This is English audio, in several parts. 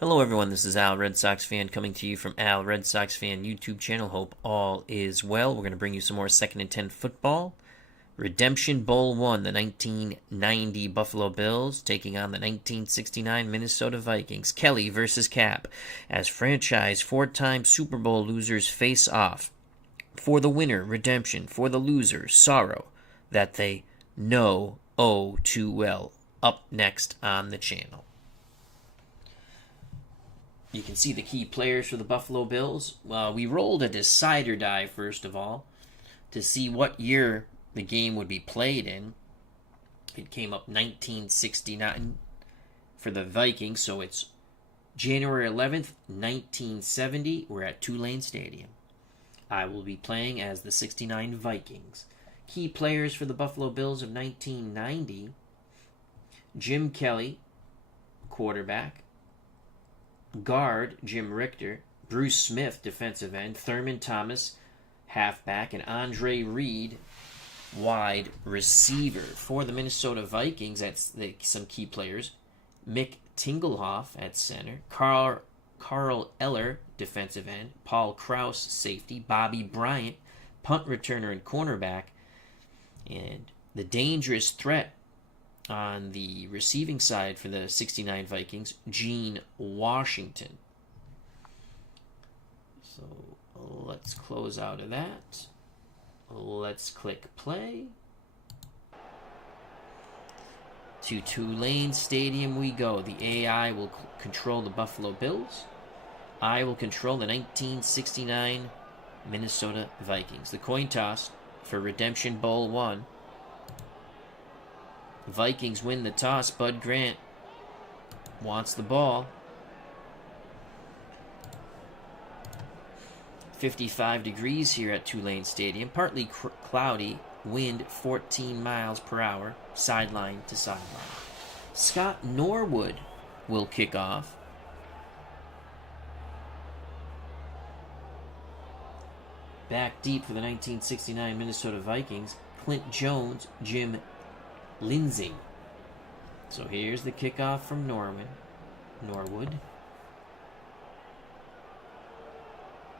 Hello everyone, this is Al, Red Sox fan, coming to you from Al, Red Sox fan YouTube channel. Hope all is well. We're going to bring you some more 2nd and 10 football. Redemption Bowl 1, the 1990 Buffalo Bills taking on the 1969 Minnesota Vikings. Kelly versus Kapp, as franchise 4-time Super Bowl losers face off. For the winner, redemption. For the loser, sorrow that they know oh too well. Up next on the channel. You can see the key players for the Buffalo Bills. We rolled a decider die, first of all, to see what year the game would be played in. It came up 1969 for the Vikings, so it's January 11th, 1970. We're at Tulane Stadium. I will be playing as the 69 Vikings. Key players for the Buffalo Bills of 1990. Jim Kelly, quarterback. Guard, Jim Richter. Bruce Smith, defensive end. Thurman Thomas, halfback. And Andre Reed, wide receiver. For the Minnesota Vikings, that's some key players. Mick Tingelhoff at center. Carl Eller, defensive end. Paul Krause, safety. Bobby Bryant, punt returner and cornerback. And the dangerous threat on the receiving side for the 69 Vikings, Gene Washington. So let's close out of that. Let's click play. To Tulane Stadium we go. The AI will control the Buffalo Bills. I will control the 1969 Minnesota Vikings. The coin toss for Redemption Bowl 1. Vikings win the toss. Bud Grant wants the ball. 55 degrees here at Tulane Stadium. Partly cloudy. Wind 14 miles per hour. Sideline to sideline. Scott Norwood will kick off. Back deep for the 1969 Minnesota Vikings. Clint Jones, Jim Lindsay. So here's the kickoff from Norwood.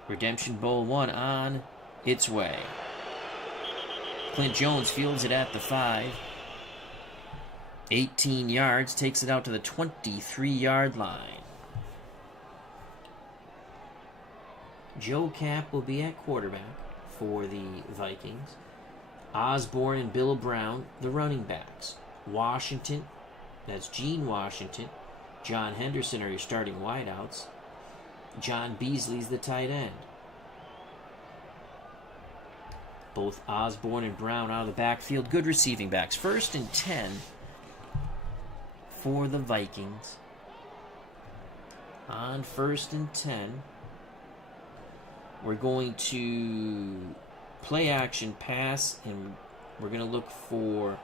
Redemption Bowl 1 on its way. Clint Jones fields it at the 5. 18 yards, takes it out to the 23-yard line. Joe Kapp will be at quarterback for the Vikings. Osborne and Bill Brown, the running backs. Washington, that's Gene Washington. John Henderson are your starting wideouts. John Beasley's the tight end. Both Osborne and Brown out of the backfield. Good receiving backs. 1st and 10 for the Vikings. On 1st and 10, we're going to play action pass, and we're going to look for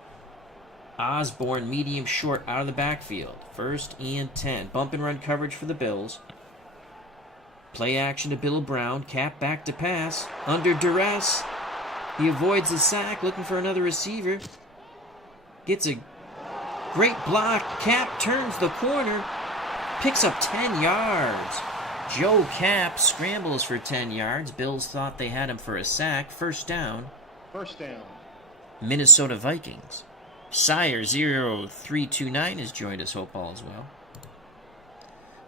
Osborne, medium short, out of the backfield. 1st and 10. Bump and run coverage for the Bills. Play action to Bill Brown. Kapp back to pass. Under duress. He avoids the sack, looking for another receiver. Gets a great block. Kapp turns the corner. Picks up 10 yards. Joe Kapp scrambles for 10 yards. Bills thought they had him for a sack. First down. Minnesota Vikings. Sire 0329 has joined us. Hope all is well.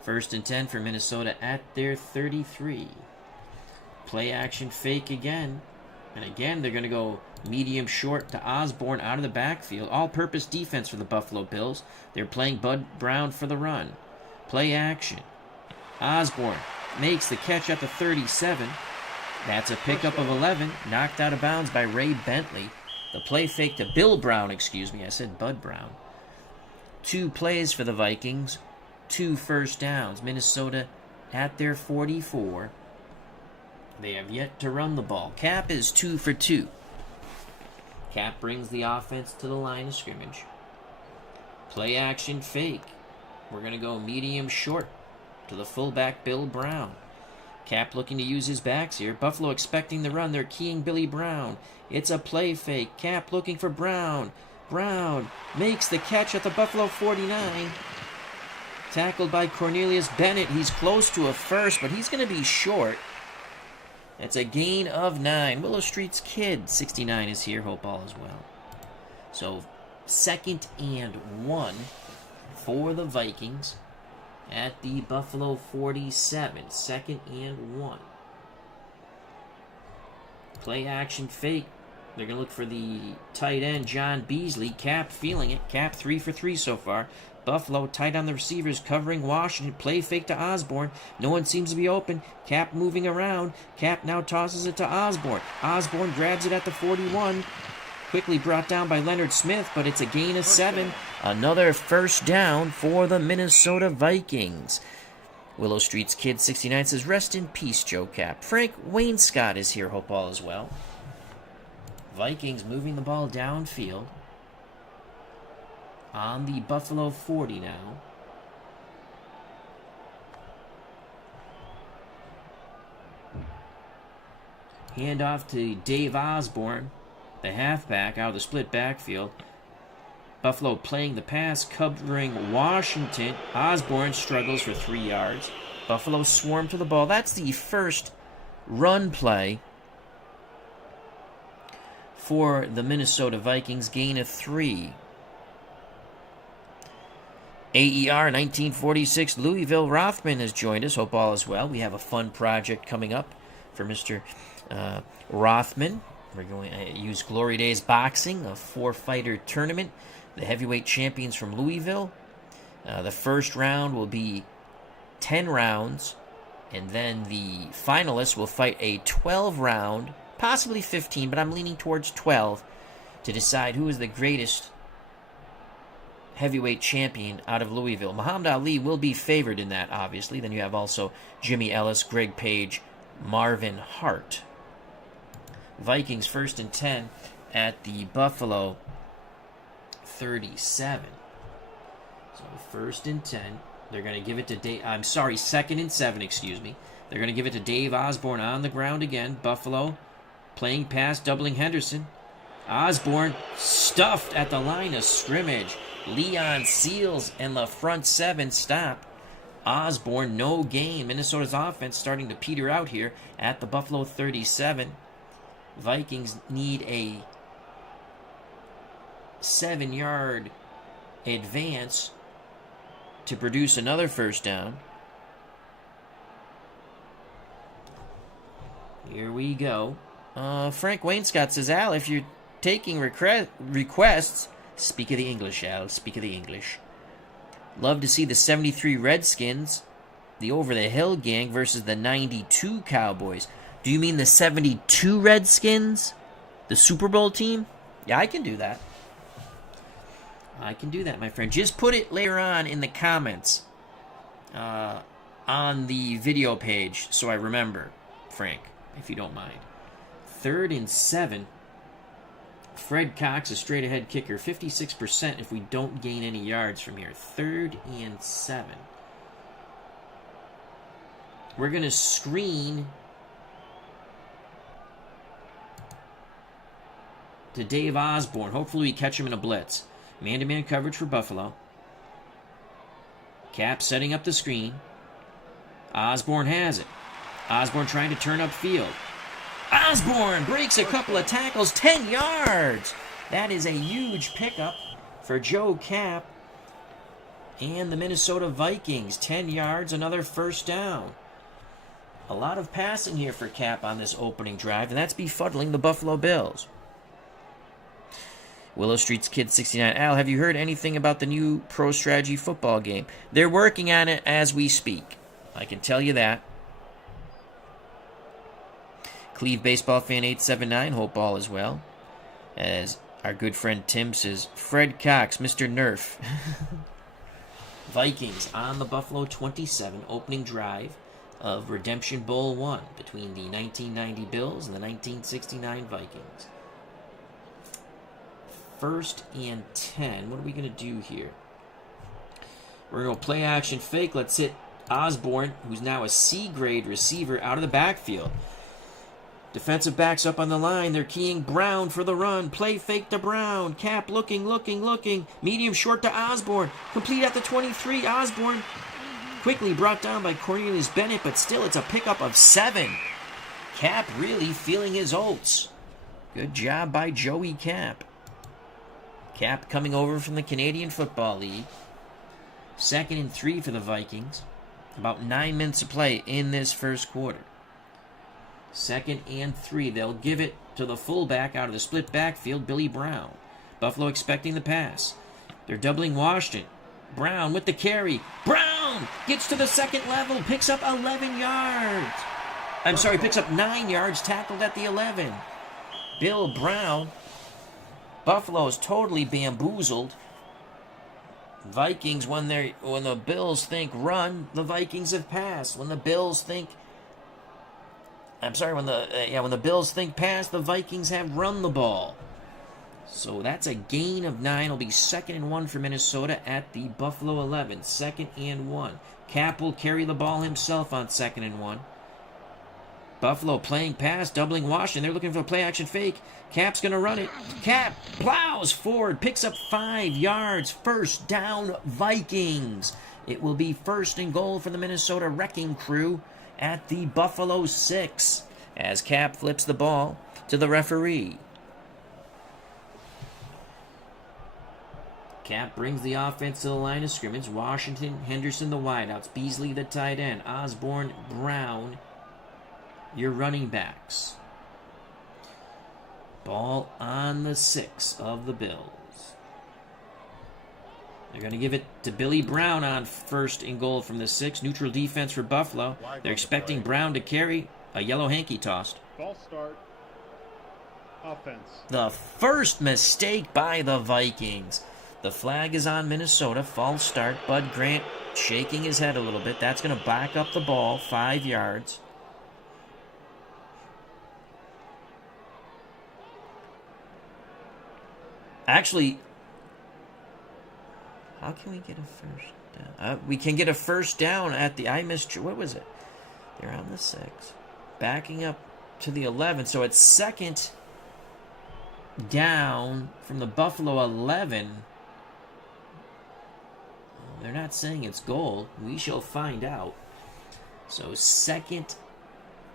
1st and 10 for Minnesota at their 33. Play action fake again. And again, they're going to go medium short to Osborne out of the backfield. All-purpose defense for the Buffalo Bills. They're playing Bud Brown for the run. Play action. Osborne makes the catch at the 37. That's a pickup of 11. Knocked out of bounds by Ray Bentley. The play fake to Bill Brown, I said Bud Brown. 2 plays for the Vikings. 2 first downs. Minnesota at their 44. They have yet to run the ball. Kapp is 2 for 2. Kapp brings the offense to the line of scrimmage. Play action fake. We're going to go medium short to the fullback Bill Brown. Kapp looking to use his backs here. Buffalo expecting the run. They're keying Billy Brown. It's a play fake. Kapp looking for Brown. Brown makes the catch at the Buffalo 49. Tackled by Cornelius Bennett. He's close to a first, but he's going to be short. It's a gain of 9. Willow Street's Kid, 69, is here. Hope all is well. So, 2nd and 1 for the Vikings at the Buffalo 47. 2nd and 1. Play action fake. They're going to look for the tight end, John Beasley. Kapp feeling it. Kapp 3 for 3 so far. Buffalo tight on the receivers, covering Washington. Play fake to Osborne. No one seems to be open. Kapp moving around. Kapp now tosses it to Osborne. Osborne grabs it at the 41. Quickly brought down by Leonard Smith, but it's a gain of 7. Another first down for the Minnesota Vikings. Willow Street's Kid 69 says, rest in peace, Joe Kapp. Frank Wainscott is here. Hope all is well. Vikings moving the ball downfield. On the Buffalo 40 now. Hand off to Dave Osborne, the halfback, out of the split backfield. Buffalo playing the pass, covering Washington. Osborne struggles for 3 yards. Buffalo swarm to the ball. That's the first run play for the Minnesota Vikings. Gain of 3. AER 1946 Louisville Rothman has joined us. Hope all is well. We have a fun project coming up for Mr. Rothman. We're going to use Glory Days Boxing, a 4-fighter tournament. The heavyweight champions from Louisville. The first round will be 10 rounds, and then the finalists will fight a 12-round, possibly 15, but I'm leaning towards 12, to decide who is the greatest heavyweight champion out of Louisville. Muhammad Ali will be favored in that, obviously. Then you have also Jimmy Ellis, Greg Page, Marvin Hart. Vikings 1st and 10 at the Buffalo 37. So 1st and 10. They're going to give it to Dave. I'm sorry, 2nd and 7, excuse me. They're going to give it to Dave Osborne on the ground again. Buffalo playing pass, doubling Henderson. Osborne stuffed at the line of scrimmage. Leon Seals and the front 7 stop. Osborne, no gain. Minnesota's offense starting to peter out here at the Buffalo 37. Vikings need a 7-yard advance to produce another first down. Here we go. Frank Wainscott says, Al, if you're taking requests, speak of the English, Al. Speak of the English. Love to see the 73 Redskins, the over-the-hill gang, versus the 92 Cowboys. Do you mean the 72 Redskins? The Super Bowl team? Yeah, I can do that. I can do that, my friend. Just put it later on in the comments on the video page so I remember, Frank, if you don't mind. 3rd and 7. Fred Cox, a straight-ahead kicker, 56% if we don't gain any yards from here. 3rd and 7. We're going to screen to Dave Osborne. Hopefully we catch him in a blitz. Man-to-man coverage for Buffalo. Kapp setting up the screen. Osborne has it. Osborne trying to turn upfield. Osborne breaks a couple of tackles, 10 yards. That is a huge pickup for Joe Kapp and the Minnesota Vikings. 10 yards, another first down. A lot of passing here for Kapp on this opening drive, and that's befuddling the Buffalo Bills. Willow Street's Kid 69. Al, have you heard anything about the new Pro Strategy football game? They're working on it as we speak. I can tell you that. Cleve Baseball Fan 879, hope all is well. As our good friend Tim says, Fred Cox, Mr. Nerf. Vikings on the Buffalo 27, opening drive of Redemption Bowl 1 between the 1990 Bills and the 1969 Vikings. 1st and 10. What are we going to do here? We're going to play action fake. Let's hit Osborne, who's now a C-grade receiver, out of the backfield. Defensive backs up on the line. They're keying Brown for the run. Play fake to Brown. Kapp looking. Medium short to Osborne. Complete at the 23. Osborne Quickly brought down by Cornelius Bennett, but still it's a pickup of 7. Kapp really feeling his oats. Good job by Joey Kapp. Kapp coming over from the Canadian Football League. 2nd and 3 for the Vikings. About 9 minutes to play in this first quarter. 2nd and 3. They'll give it to the fullback out of the split backfield, Billy Brown. Buffalo expecting the pass. They're doubling Washington. Brown with the carry. Brown gets to the second level, picks up 11 yards. Picks up 9 yards, tackled at the 11. Bill Brown. Buffalo is totally bamboozled. Vikings, when the Bills think run, the Vikings have passed. When the Bills think when the Bills think pass, the Vikings have run the ball. So that's a gain of 9. It'll be 2nd and 1 for Minnesota at the Buffalo 11. 2nd and 1. Kapp will carry the ball himself on 2nd and 1. Buffalo playing pass, doubling Washington. They're looking for a play-action fake. Kapp's going to run it. Kapp plows forward, picks up 5 yards. First down, Vikings. It will be 1st and goal for the Minnesota Wrecking Crew at the Buffalo 6 as Kapp flips the ball to the referee. Kapp brings the offense to the line of scrimmage. Washington, Henderson, the wideouts. Beasley, the tight end. Osborne, Brown, your running backs. Ball on the 6 of the Bills. They're going to give it to Billy Brown on 1st and goal from the 6. Neutral defense for Buffalo. They're expecting Brown to carry. A yellow hanky tossed. False start. Offense. The first mistake by the Vikings. The flag is on Minnesota. False start. Bud Grant shaking his head a little bit. That's going to back up the ball 5 yards. Actually, how can we get a first down? We can get a first down at the... what was it? They're on the 6. Backing up to the 11. So it's 2nd down from the Buffalo 11. They're not saying it's goal. We shall find out. So 2nd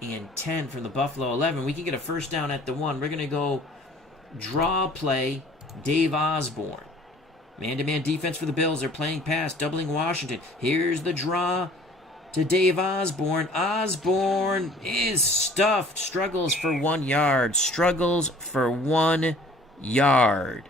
and 10 from the Buffalo 11. We can get a first down at the 1. We're going to go draw play, Dave Osborne. Man-to-man defense for the Bills. They're playing pass, doubling Washington. Here's the draw to Dave Osborne. Osborne is stuffed. Struggles for 1 yard. Struggles for 1 yard.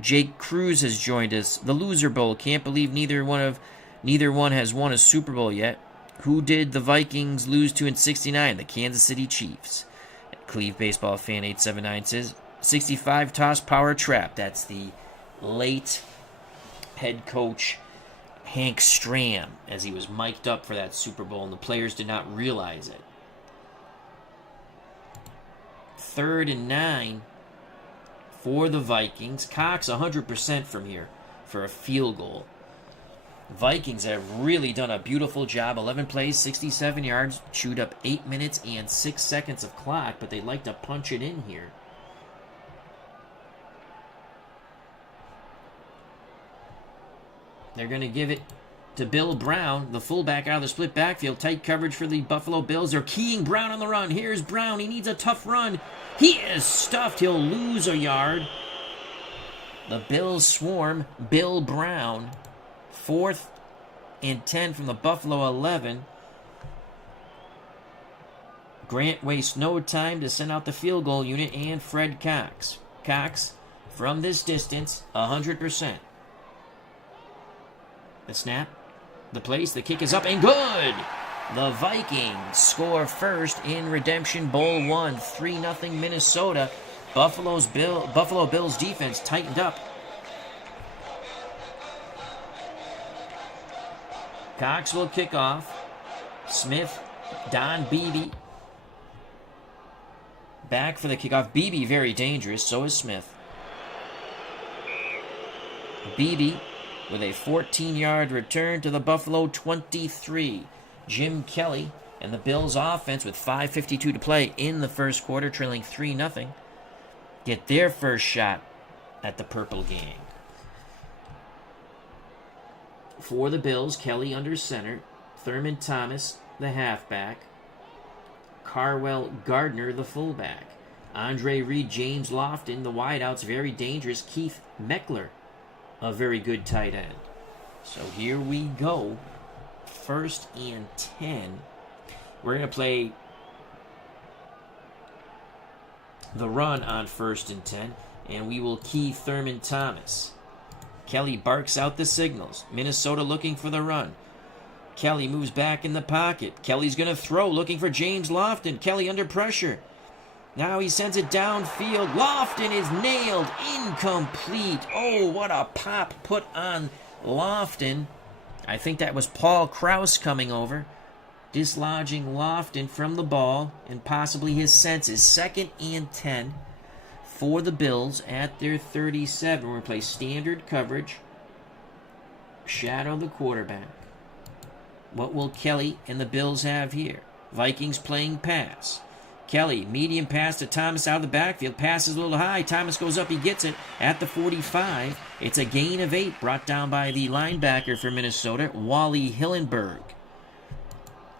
Jake Cruz has joined us. The Loser Bowl. Can't believe neither one has won a Super Bowl yet. Who did the Vikings lose to in '69? The Kansas City Chiefs. Cleve Baseball Fan 879 says 65 toss power trap. That's the late head coach Hank Stram, as he was mic'd up for that Super Bowl, and the players did not realize it. 3rd and 9 for the Vikings. Cox 100% from here for a field goal. Vikings have really done a beautiful job. 11 plays, 67 yards, chewed up 8 minutes and 6 seconds of clock, but they'd like to punch it in here. They're going to give it to Bill Brown, the fullback out of the split backfield. Tight coverage for the Buffalo Bills. They're keying Brown on the run. Here's Brown. He needs a tough run. He is stuffed. He'll lose a yard. The Bills swarm Bill Brown. 4th and 10 from the Buffalo 11. Grant wastes no time to send out the field goal unit and Fred Cox. Cox, from this distance, 100%. The snap, the place, the kick is up and good! The Vikings score first in Redemption Bowl 1. 3-0 Minnesota. Buffalo Bills defense tightened up. Cox will kick off. Smith, Don Beebe. Back for the kickoff. Beebe very dangerous, so is Smith. Beebe with a 14-yard return to the Buffalo 23. Jim Kelly and the Bills offense with 5:52 to play in the first quarter, trailing 3-0, get their first shot at the Purple Gang. For the Bills, Kelly under center. Thurman Thomas, the halfback. Carwell Gardner, the fullback. Andre Reed, James Lofton, the wideouts, very dangerous. Keith Meckler, a very good tight end. So here we go. 1st and 10. We're going to play the run on 1st and 10, and we will key Thurman Thomas. Kelly barks out the signals. Minnesota looking for the run. Kelly moves back in the pocket. Kelly's going to throw, looking for James Lofton. Kelly under pressure. Now he sends it downfield. Lofton is nailed. Incomplete. Oh, what a pop put on Lofton. I think that was Paul Krause coming over, dislodging Lofton from the ball and possibly his senses. 2nd and 10 for the Bills at their 37. We're going to play standard coverage. Shadow the quarterback. What will Kelly and the Bills have here? Vikings playing pass. Kelly, medium pass to Thomas out of the backfield. Passes a little high. Thomas goes up. He gets it at the 45. It's a gain of 8 brought down by the linebacker for Minnesota, Wally Hillenberg.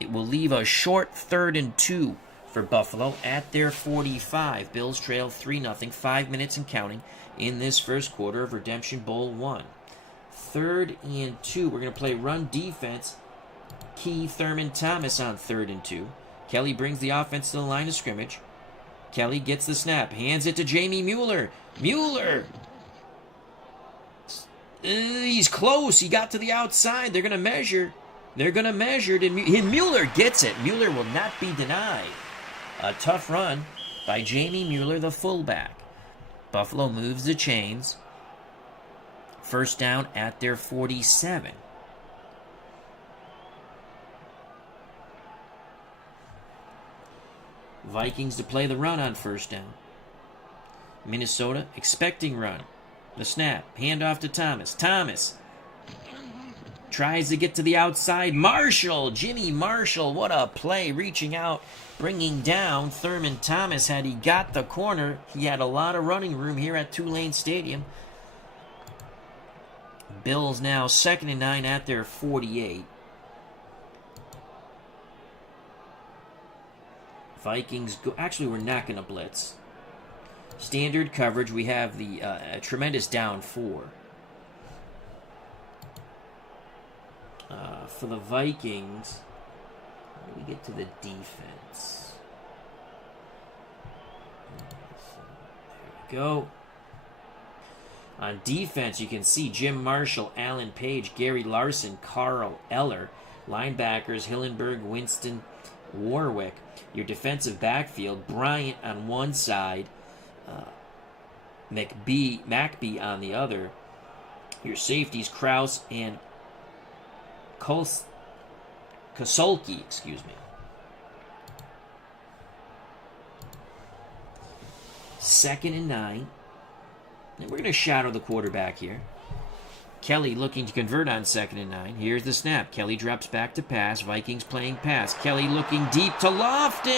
It will leave a short 3rd and 2 for Buffalo at their 45. Bills trail 3-0, 5 minutes and counting in this first quarter of Redemption Bowl 1. 3rd and 2. We're going to play run defense. Key Thurman Thomas on 3rd and 2. Kelly brings the offense to the line of scrimmage. Kelly gets the snap. Hands it to Jamie Mueller. Mueller! He's close. He got to the outside. They're going to measure. And Mueller gets it. Mueller will not be denied. A tough run by Jamie Mueller, the fullback. Buffalo moves the chains. 1st down at their 47. Vikings to play the run on 1st down. Minnesota expecting run. The snap. Handoff to Thomas. Thomas tries to get to the outside. Marshall. Jimmy Marshall. What a play. Reaching out. Bringing down Thurman Thomas. Had he got the corner, he had a lot of running room here at Tulane Stadium. Bills now 2nd and 9 at their 48. Vikings go. Actually, we're not going to blitz. Standard coverage. We have the tremendous down 4. For the Vikings, how do we get to the defense? There we go. On defense, you can see Jim Marshall, Alan Page, Gary Larson, Carl Eller. Linebackers, Hillenberg, Winston, Warwick. Your defensive backfield, Bryant on one side, McBee on the other. Your safeties, Krause and Kosolki, 2nd and 9. And we're going to shadow the quarterback here. Kelly looking to convert on 2nd and 9. Here's the snap. Kelly drops back to pass. Vikings playing pass. Kelly looking deep to Lofton.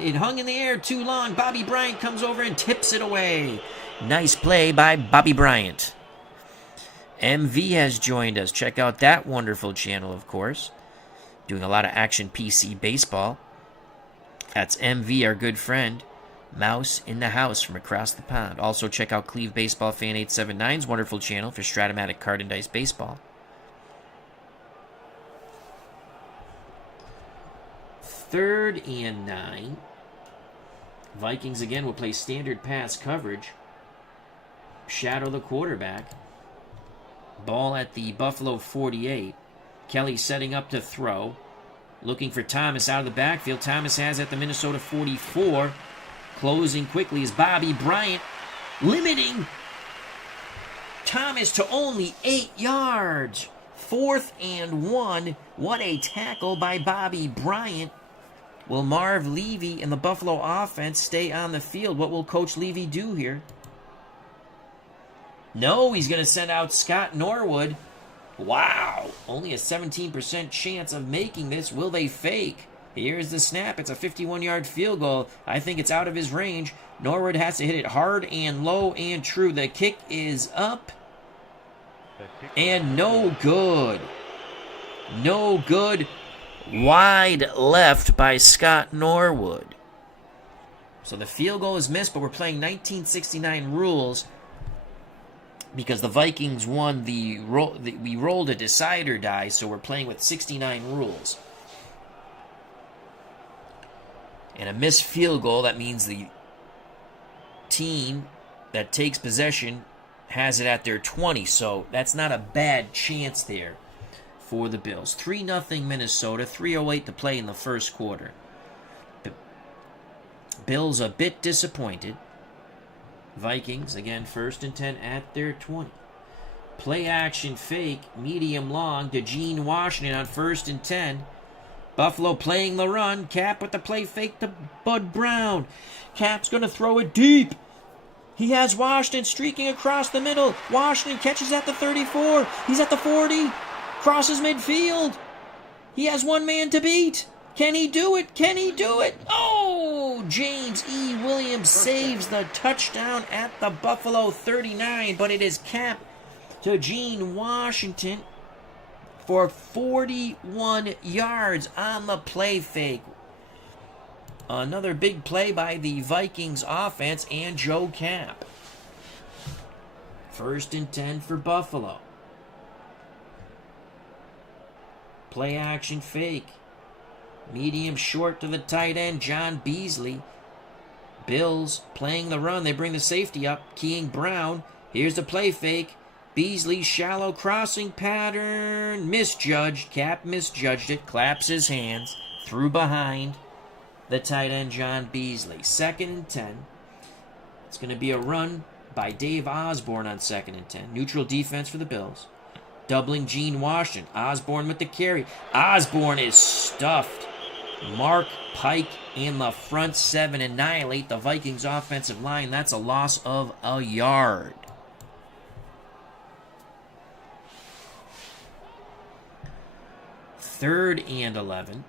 It hung in the air too long. Bobby Bryant comes over and tips it away. Nice play by Bobby Bryant. MV has joined us. Check out that wonderful channel, of course. Doing a lot of action PC baseball. That's MV, our good friend. Mouse in the house from across the pond. Also check out Cleve Baseball Fan 879's wonderful channel for Stratomatic Card and Dice Baseball. 3rd and 9. Vikings again will play standard pass coverage. Shadow the quarterback. Ball at the Buffalo 48. Kelly setting up to throw. Looking for Thomas out of the backfield. Thomas has at the Minnesota 44. Closing quickly is Bobby Bryant, limiting Thomas to only 8 yards. 4th and 1. What a tackle by Bobby Bryant. Will Marv Levy and the Buffalo offense stay on the field? What will Coach Levy do here? No, he's going to send out Scott Norwood. Wow, only a 17% chance of making this. Will they fake? Here's the snap. It's a 51-yard field goal. I think it's out of his range. Norwood has to hit it hard and low and true. The kick is up. And no good. No good. Wide left by Scott Norwood. So the field goal is missed, but we're playing 1969 rules because the Vikings won we rolled a decider die, so we're playing with 69 rules. And a missed field goal, that means the team that takes possession has it at their 20, so that's not a bad chance there for the Bills. 3-0 Minnesota, 3:08 to play in the first quarter. The Bills a bit disappointed. Vikings, again, 1st and 10 at their 20. Play action fake, medium long to Gene Washington on 1st and 10. Buffalo playing the run. Kapp with the play fake to Bud Brown. Kapp's going to throw it deep. He has Washington streaking across the middle. Washington catches at the 34. He's at the 40. Crosses midfield. He has one man to beat. Can he do it? Can he do it? Oh! James E. Williams saves the touchdown at the Buffalo 39, but it is Kapp to Gene Washington for 41 yards on the play fake. Another big play by the Vikings offense and Joe Kapp. 1st and 10 for Buffalo. Play action fake. Medium short to the tight end, John Beasley. Bills playing the run. They bring the safety up. Keying Brown. Here's the play fake. Beasley, shallow crossing pattern. Misjudged. Kapp misjudged it. Claps his hands. Through behind the tight end, John Beasley. 2nd and 10. It's going to be a run by Dave Osborne on 2nd and 10. Neutral defense for the Bills. Doubling Gene Washington. Osborne with the carry. Osborne is stuffed. Mark Pike in the front 7 annihilate the Vikings offensive line. That's a loss of a yard. Third and 11.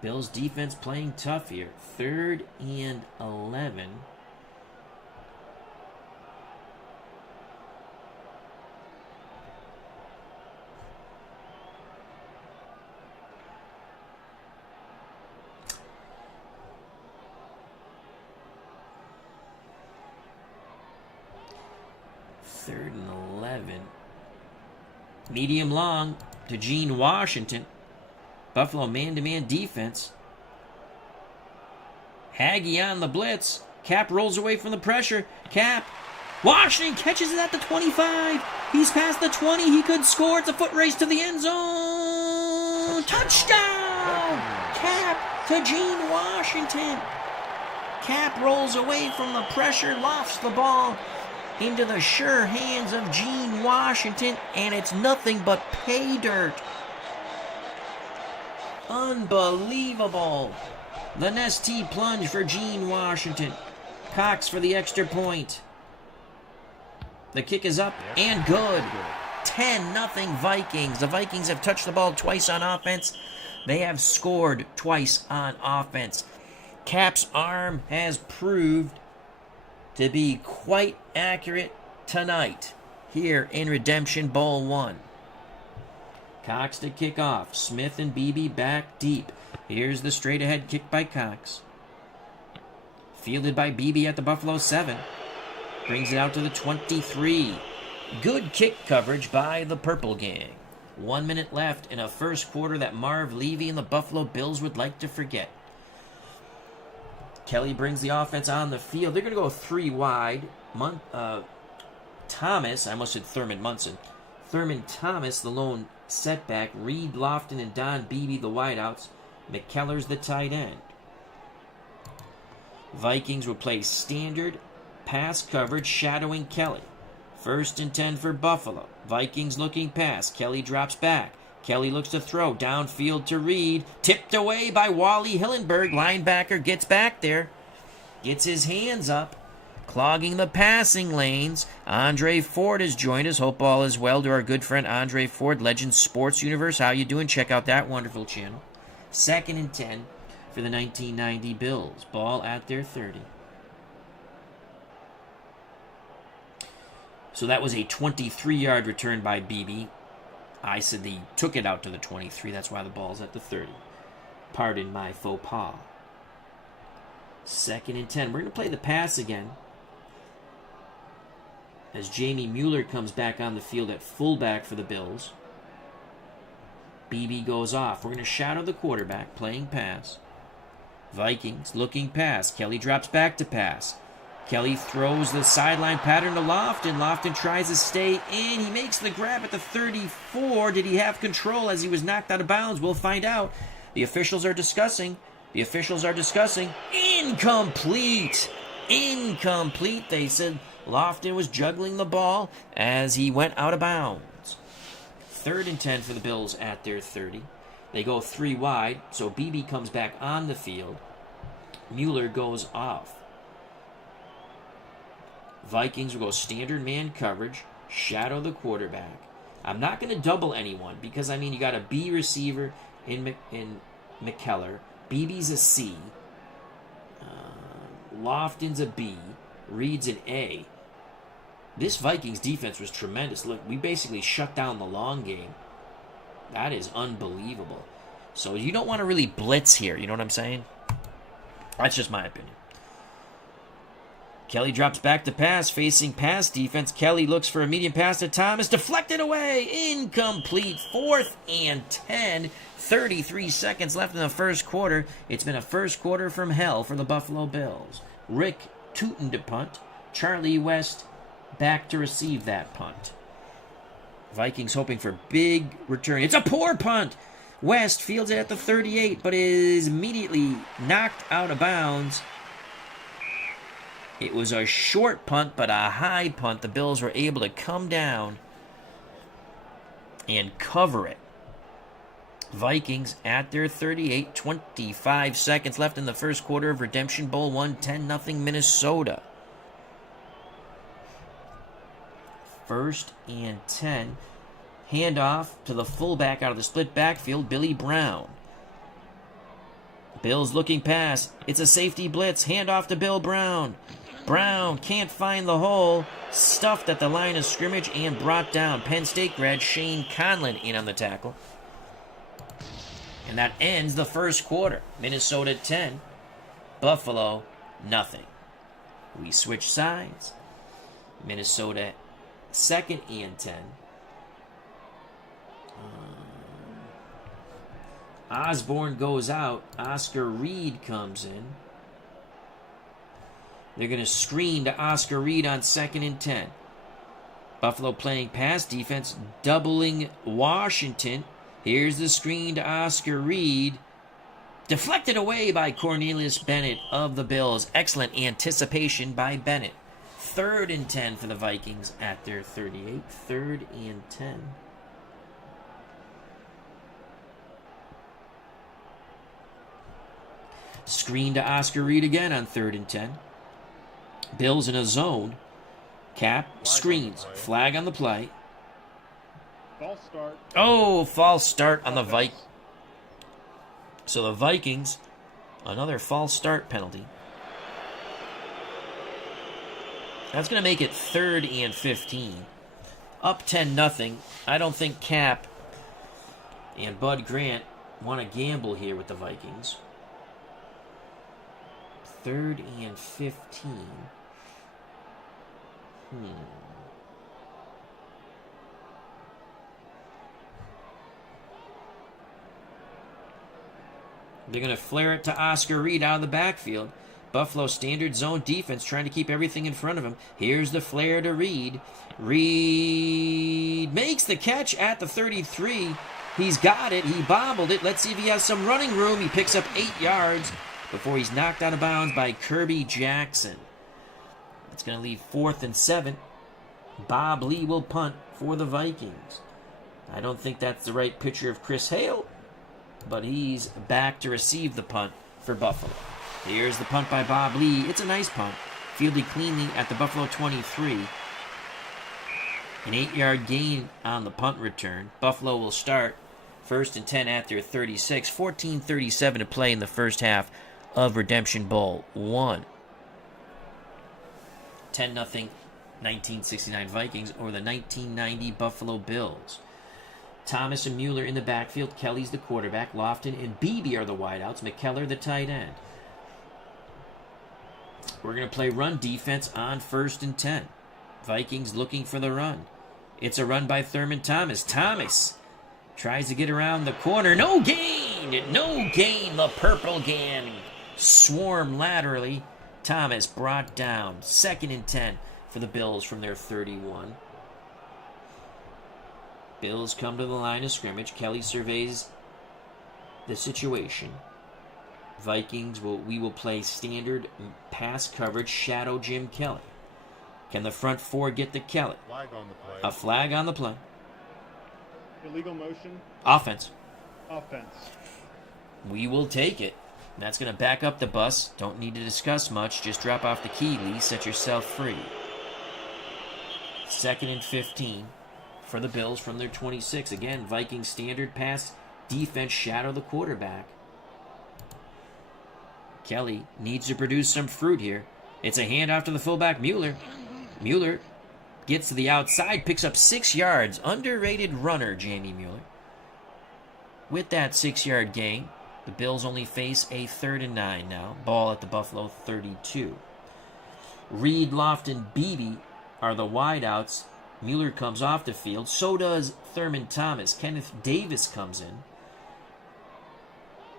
Bills defense playing tough here. 3rd and 11. Third and 11. Medium long to Gene Washington. Buffalo man-to-man defense. Hagee on the blitz. Kapp rolls away from the pressure. Kapp. Washington catches it at the 25. He's past the 20. He could score. It's a foot race to the end zone. Touchdown! Kapp to Gene Washington. Kapp rolls away from the pressure, lofts the ball into the sure hands of Gene Washington, and it's nothing but pay dirt. Unbelievable. The Nestea plunge for Gene Washington. Cox for the extra point. The kick is up and good. 10-0 Vikings. The Vikings have touched the ball twice on offense. They have scored twice on offense. Kapp's arm has proved to be quite accurate tonight here in Redemption Bowl 1. Cox to kick off. Smith and Beebe back deep. Here's the straight-ahead kick by Cox. Fielded by Beebe at the Buffalo 7. Brings it out to the 23. Good kick coverage by the Purple Gang. 1 minute left in a first quarter that Marv Levy and the Buffalo Bills would like to forget. Kelly brings the offense on the field. They're going to go 3 wide. Thomas, I almost said Thurman Munson. Thurman Thomas, the lone setback. Reed Lofton and Don Beebe, the wideouts. McKellar's the tight end. Vikings will play standard pass coverage, shadowing Kelly. 1st and 10 for Buffalo. Vikings looking pass. Kelly drops back. Kelly looks to throw. Downfield to Reed. Tipped away by Wally Hillenberg. Linebacker gets back there. Gets his hands up. Clogging the passing lanes. Andre Ford has joined us. Hope all is well to our good friend Andre Ford, Legends Sports Universe. How you doing? Check out that wonderful channel. 2nd and 10 for the 1990 Bills. Ball at their 30. So that was a 23-yard return by BB. I said he took it out to the 23. That's why the ball's at the 30. Pardon my faux pas. 2nd and 10. We're going to play the pass again. As Jamie Mueller comes back on the field at fullback for the Bills. BB goes off. We're going to shadow the quarterback, playing pass. Vikings looking pass. Kelly drops back to pass. Kelly throws the sideline pattern to Lofton. Lofton tries to stay in. He makes the grab at the 34. Did he have control as he was knocked out of bounds? We'll find out. The officials are discussing. Incomplete. Incomplete. They said Lofton was juggling the ball as he went out of bounds. 3rd and 10 for the Bills at their 30. They go 3 wide, so BB comes back on the field. Mueller goes off. Vikings will go standard man coverage, shadow the quarterback. I'm not going to double anyone because, you got a B receiver in McKellar. BB's a C. Lofton's a B. Reed's an A. This Vikings defense was tremendous. Look, we basically shut down the long game. That is unbelievable. So you don't want to really blitz here. You know what I'm saying? That's just my opinion. Kelly drops back to pass, facing pass defense. Kelly looks for a medium pass to Thomas. Deflected away. Incomplete. 4th and 10. 33 seconds left in the first quarter. It's been a first quarter from hell for the Buffalo Bills. Rick Tootin to punt. Charlie West back to receive that punt. Vikings hoping for big return. It's a poor punt. West fields it at the 38, but is immediately knocked out of bounds. It was a short punt, but a high punt. The Bills were able to come down and cover it. Vikings at their 38, 25 seconds left in the first quarter of Redemption Bowl 1, 10-0 Minnesota. 1st and 10. Handoff to the fullback out of the split backfield, Billy Brown. Bills looking pass. It's a safety blitz. Handoff to Bill Brown. Brown can't find the hole. Stuffed at the line of scrimmage and brought down. Penn State grad Shane Conlon in on the tackle. And that ends the first quarter. Minnesota 10, Buffalo nothing. We switch sides. Minnesota 2nd and 10. Osborne goes out. Oscar Reed comes in. They're going to screen to Oscar Reed on 2nd and 10. Buffalo playing pass defense, doubling Washington. Here's the screen to Oscar Reed. Deflected away by Cornelius Bennett of the Bills. Excellent anticipation by Bennett. 3rd and 10 for the Vikings at their 38. 3rd and 10. Screen to Oscar Reed again on 3rd and 10. Bills in a zone. Kapp screens. Flag on the play. False start. Oh, false start on the Vikings. So the Vikings, another false start penalty. That's going to make it 3rd and 15. Up 10-0. I don't think Kapp and Bud Grant want to gamble here with the Vikings. 3rd and 15. They're going to flare it to Oscar Reed out of the backfield. Buffalo standard zone defense trying to keep everything in front of him. Here's the flare to Reed. Reed makes the catch at the 33. He's got it. He bobbled it. Let's see if he has some running room. He picks up 8 yards before he's knocked out of bounds by Kirby Jackson. It's going to leave 4th and 7. Bob Lee will punt for the Vikings. I don't think that's the right picture of Chris Hale, but he's back to receive the punt for Buffalo. Here's the punt by Bob Lee. It's a nice punt. Fielded cleanly at the Buffalo 23. An 8-yard gain on the punt return. Buffalo will start 1st and 10 at their 36. 14:37 to play in the first half of Redemption Bowl 1. 10-0 1969 Vikings over the 1990 Buffalo Bills. Thomas and Mueller in the backfield. Kelly's the quarterback. Lofton and Beebe are the wideouts. McKellar the tight end. We're going to play run defense on 1st and 10. Vikings looking for the run. It's a run by Thurman Thomas. Thomas tries to get around the corner. No gain! No gain! The purple gang swarm laterally. Thomas brought down. 2nd and 10 for the Bills from their 31. Bills come to the line of scrimmage. Kelly surveys the situation. Vikings we will play standard pass coverage, shadow Jim Kelly. Can the front four get to Kelly? Flag on the play. A flag on the play. Illegal motion. Offense. Offense. We will take it. That's going to back up the bus. Don't need to discuss much. Just drop off the key, Lee. Set yourself free. 2nd and 15 for the Bills from their 26. Again, Vikings standard pass defense, shadow the quarterback. Kelly needs to produce some fruit here. It's a handoff to the fullback, Mueller. Mueller gets to the outside, picks up 6 yards. Underrated runner, Jamie Mueller. With that 6-yard gain, the Bills only face a 3rd and 9 now. Ball at the Buffalo 32. Reed, Lofton, Beebe are the wideouts. Mueller comes off the field. So does Thurman Thomas. Kenneth Davis comes in.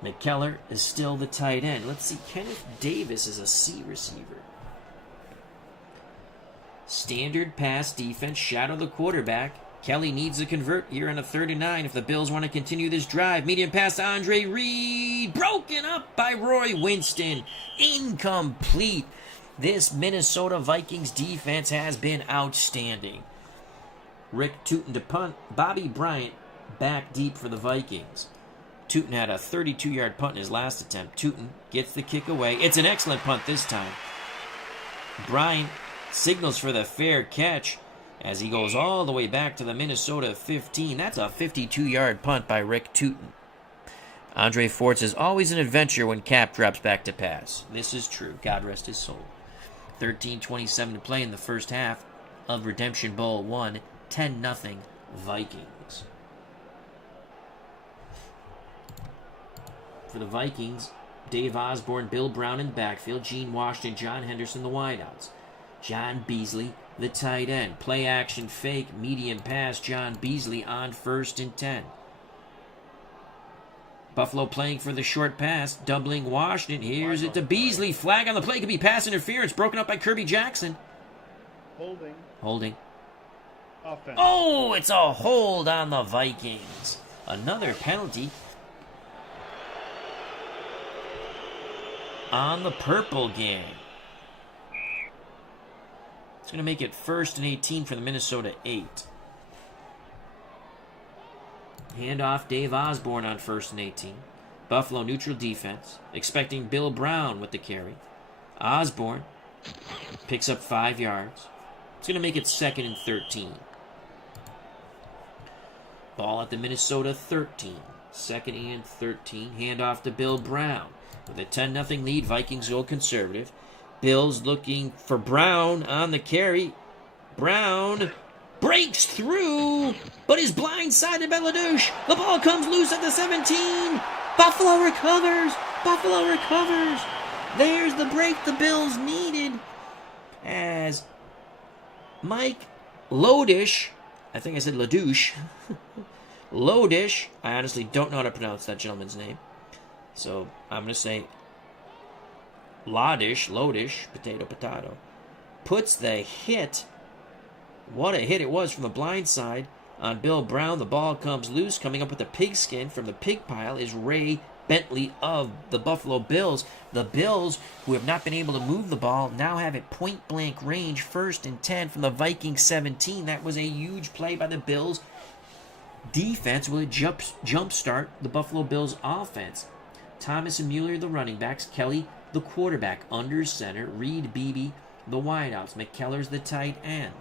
McKellar is still the tight end. Let's see. Kenneth Davis is a C receiver. Standard pass defense, shadow the quarterback. Kelly needs to convert here on a 3rd and 9 if the Bills want to continue this drive. Medium pass to Andre Reed. Broken up by Roy Winston. Incomplete. This Minnesota Vikings defense has been outstanding. Rick Tootin to punt. Bobby Bryant back deep for the Vikings. Tootin had a 32-yard punt in his last attempt. Tootin gets the kick away. It's an excellent punt this time. Bryant signals for the fair catch as he goes all the way back to the Minnesota 15. That's a 52-yard punt by Rick Tootin. Andre Forts is always an adventure when Kapp drops back to pass. This is true. God rest his soul. 13:27 to play in the first half of Redemption Bowl 1. 10-0 Vikings. For the Vikings, Dave Osborne, Bill Brown in the backfield, Gene Washington, John Henderson, the wideouts. John Beasley, the tight end. Play action fake, medium pass, John Beasley on 1st and 10. Buffalo playing for the short pass, doubling Washington. Here's it to Beasley. Flag on the play. Could be pass interference. Broken up by Kirby Jackson. Holding. Offense. Oh, it's a hold on the Vikings. Another penalty on the purple gang. It's going to make it 1st and 18 for the Minnesota 8. Handoff, Dave Osborne on 1st and 18. Buffalo neutral defense, expecting Bill Brown with the carry. Osborne picks up 5 yards. It's going to make it 2nd and 13. Ball at the Minnesota 13. 2nd and 13. Handoff to Bill Brown. With a 10-0 lead, Vikings go conservative. Bills looking for Brown on the carry. Brown breaks through, but is blindsided by LaDouche. The ball comes loose at the 17. Buffalo recovers. There's the break the Bills needed. As Mike Lodish, I think I said LaDouche. Lodish, I honestly don't know how to pronounce that gentleman's name. So I'm going to say Lodish, potato, puts the hit. What a hit it was from the blind side on Bill Brown. The ball comes loose. Coming up with the pigskin from the pig pile is Ray Bentley of the Buffalo Bills. The Bills, who have not been able to move the ball, now have it point-blank range, 1st and 10 from the Vikings 17. That was a huge play by the Bills. Defense will jumpstart the Buffalo Bills offense. Thomas and Mueller, the running backs. Kelly, the quarterback, under center. Reed, Beebe, the wideouts. McKellar's the tight end.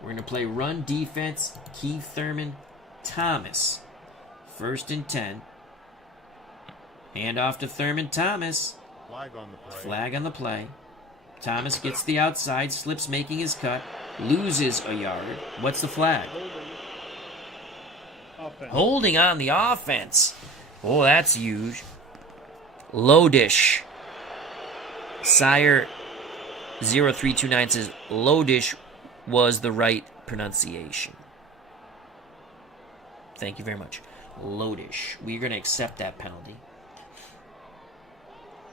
We're going to play run defense. Keith Thurman, Thomas. 1st and 10. Hand off to Thurman Thomas. Flag on the play. Flag on the play. Thomas gets the outside, slips making his cut, loses a yard. What's the flag? Offense. Holding on the offense. Oh, that's huge. Lodish. Sire 0329 says Lodish was the right pronunciation. Thank you very much. Lodish. We're going to accept that penalty.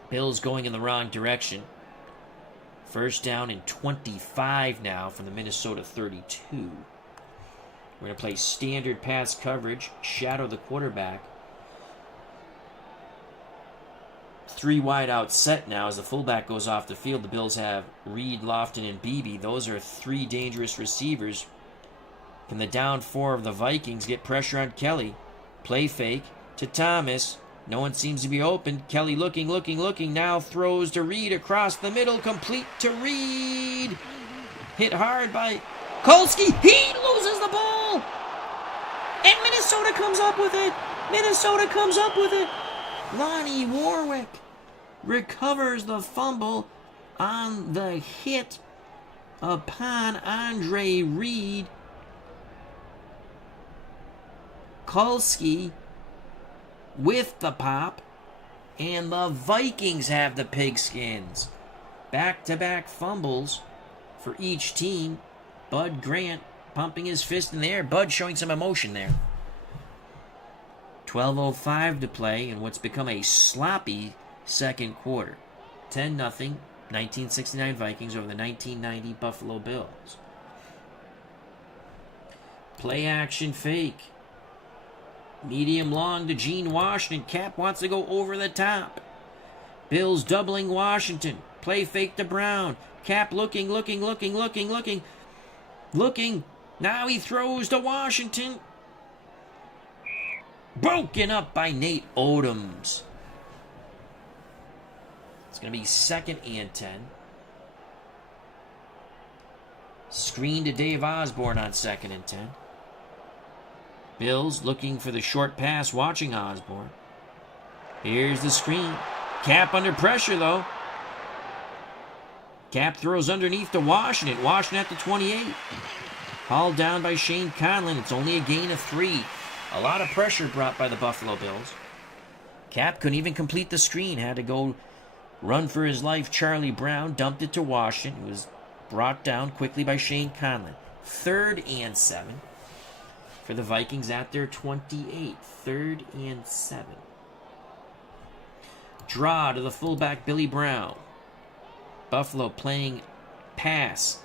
Bills going in the wrong direction. First down and 25 now from the Minnesota 32. We're going to play standard pass coverage, shadow the quarterback. 3 wide out set now as the fullback goes off the field. The Bills have Reed, Lofton, and Beebe. Those are 3 dangerous receivers. From the down 4 of the Vikings, get pressure on Kelly. Play fake to Thomas. No one seems to be open. Kelly looking. Now throws to Reed across the middle. Complete to Reed. Hit hard by Kolsky. He loses the ball. And Minnesota comes up with it. Lonnie Warwick recovers the fumble on the hit upon Andre Reed. Kolsky with the pop, and the Vikings have the pigskins. Back-to-back fumbles for each team. Bud Grant pumping his fist in the air. Bud showing some emotion there. 12:05 to play in what's become a sloppy second quarter. 10-0, 1969 Vikings over the 1990 Buffalo Bills. Play action fake. Medium long to Gene Washington. Kapp wants to go over the top. Bills doubling Washington. Play fake to Brown. Kapp looking. Now he throws to Washington. Broken up by Nate Odoms. It's going to be 2nd and 10. Screen to Dave Osborne on 2nd and 10. Bills looking for the short pass, watching Osborne. Here's the screen. Kapp under pressure, though. Kapp throws underneath to Washington. Washington at the 28. Hauled down by Shane Conlon. It's only a gain of 3. A lot of pressure brought by the Buffalo Bills. Kapp couldn't even complete the screen. Had to go run for his life. Charlie Brown dumped it to Washington. It was brought down quickly by Shane Conlon. 3rd and 7. For the Vikings at their 28. 3rd and 7. Draw to the fullback, Billy Brown. Buffalo playing pass.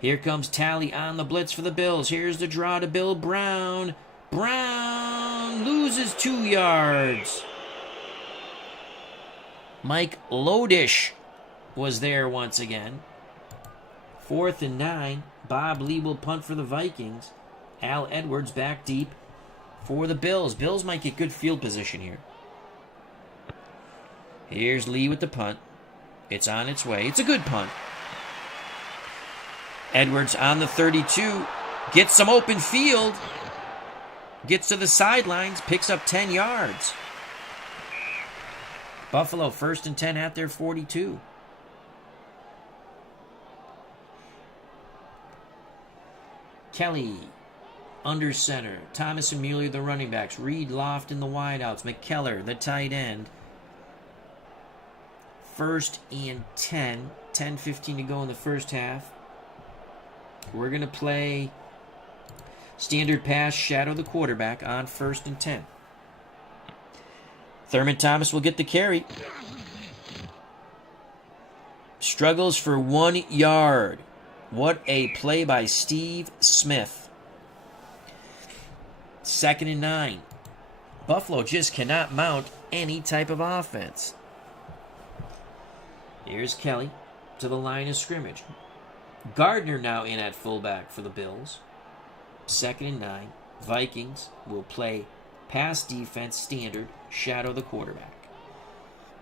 Here comes Talley on the blitz for the Bills. Here's the draw to Bill Brown. Brown loses 2 yards. Mike Lodish was there once again. 4th and 9. Bob Lee will punt for the Vikings. Al Edwards back deep for the Bills. Bills might get good field position here. Here's Lee with the punt. It's on its way. It's a good punt. Edwards on the 32. Gets some open field. Gets to the sidelines. Picks up 10 yards. Buffalo 1st and 10 at their 42. Kelly under center. Thomas and Mueller, the running backs. Reed, Loft in the wideouts. McKellar, the tight end. 1st and 10. 10:15 to go in the first half. We're going to play standard pass, shadow the quarterback on 1st and 10. Thurman Thomas will get the carry. Struggles for 1 yard. What a play by Steve Smith. 2nd and 9. Buffalo just cannot mount any type of offense. Here's Kelly to the line of scrimmage. Gardner now in at fullback for the Bills. 2nd and 9. Vikings will play pass defense standard, shadow the quarterback.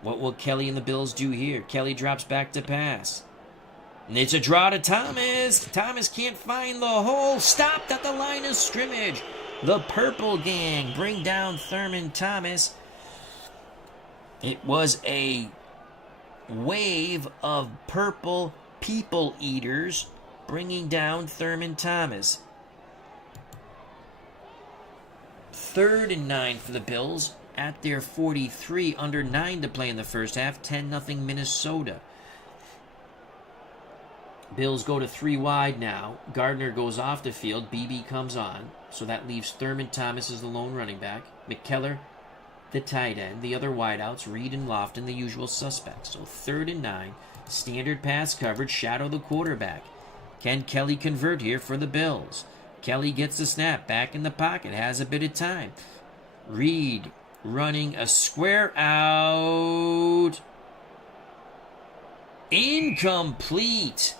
What will Kelly and the Bills do here? Kelly drops back to pass. And it's a draw to Thomas. Thomas can't find the hole. Stopped at the line of scrimmage. The Purple Gang bring down Thurman Thomas. It was a wave of purple People Eaters bringing down Thurman Thomas. 3rd and 9 for the Bills at their 43. Under 9 to play in the first half. 10-0 Minnesota. Bills go to 3 wide now. Gardner goes off the field. BB comes on. So that leaves Thurman Thomas as the lone running back. McKellar, the tight end. The other wideouts, Reed and Lofton, the usual suspects. So 3rd and 9. Standard pass coverage. Shadow the quarterback. Can Kelly convert here for the Bills? Kelly gets the snap. Back in the pocket. Has a bit of time. Reed running a square out. Incomplete.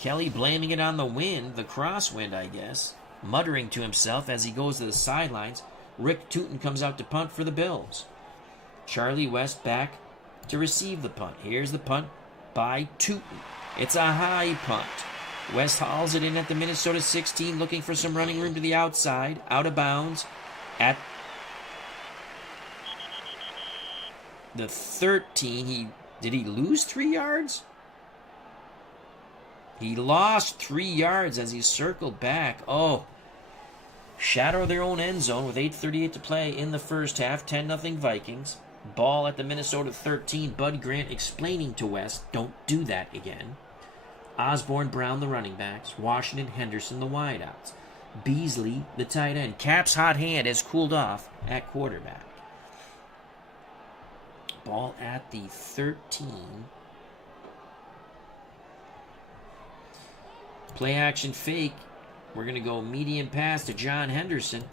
Kelly blaming it on the wind, the crosswind, I guess, muttering to himself as he goes to the sidelines. Rick Tootin comes out to punt for the Bills. Charlie West back to receive the punt. Here's the punt by Tootin. It's a high punt. West hauls it in at the Minnesota 16, looking for some running room to the outside, out of bounds at the 13. Did he lose 3 yards? He lost 3 yards as he circled back. Oh, shadow their own end zone with 8:38 to play in the first half. 10-0 Vikings. Ball at the Minnesota 13. Bud Grant explaining to West, don't do that again. Osborne, Brown, the running backs. Washington, Henderson, the wideouts. Beasley, the tight end. Kapp's hot hand has cooled off at quarterback. Ball at the 13. Play action fake. We're going to go medium pass to John Henderson.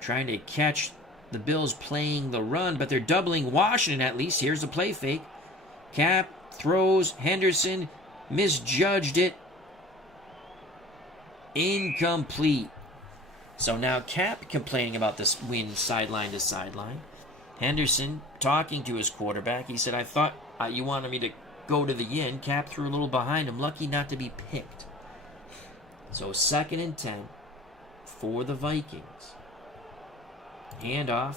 Trying to catch the Bills playing the run, but they're doubling Washington at least. Here's the play fake. Kapp throws. Henderson misjudged it. Incomplete. So now Kapp complaining about this wind sideline to sideline. Henderson talking to his quarterback. He said, I thought you wanted me to go to the end. Kapp threw a little behind him. Lucky not to be picked. So 2nd and 10 for the Vikings. Handoff.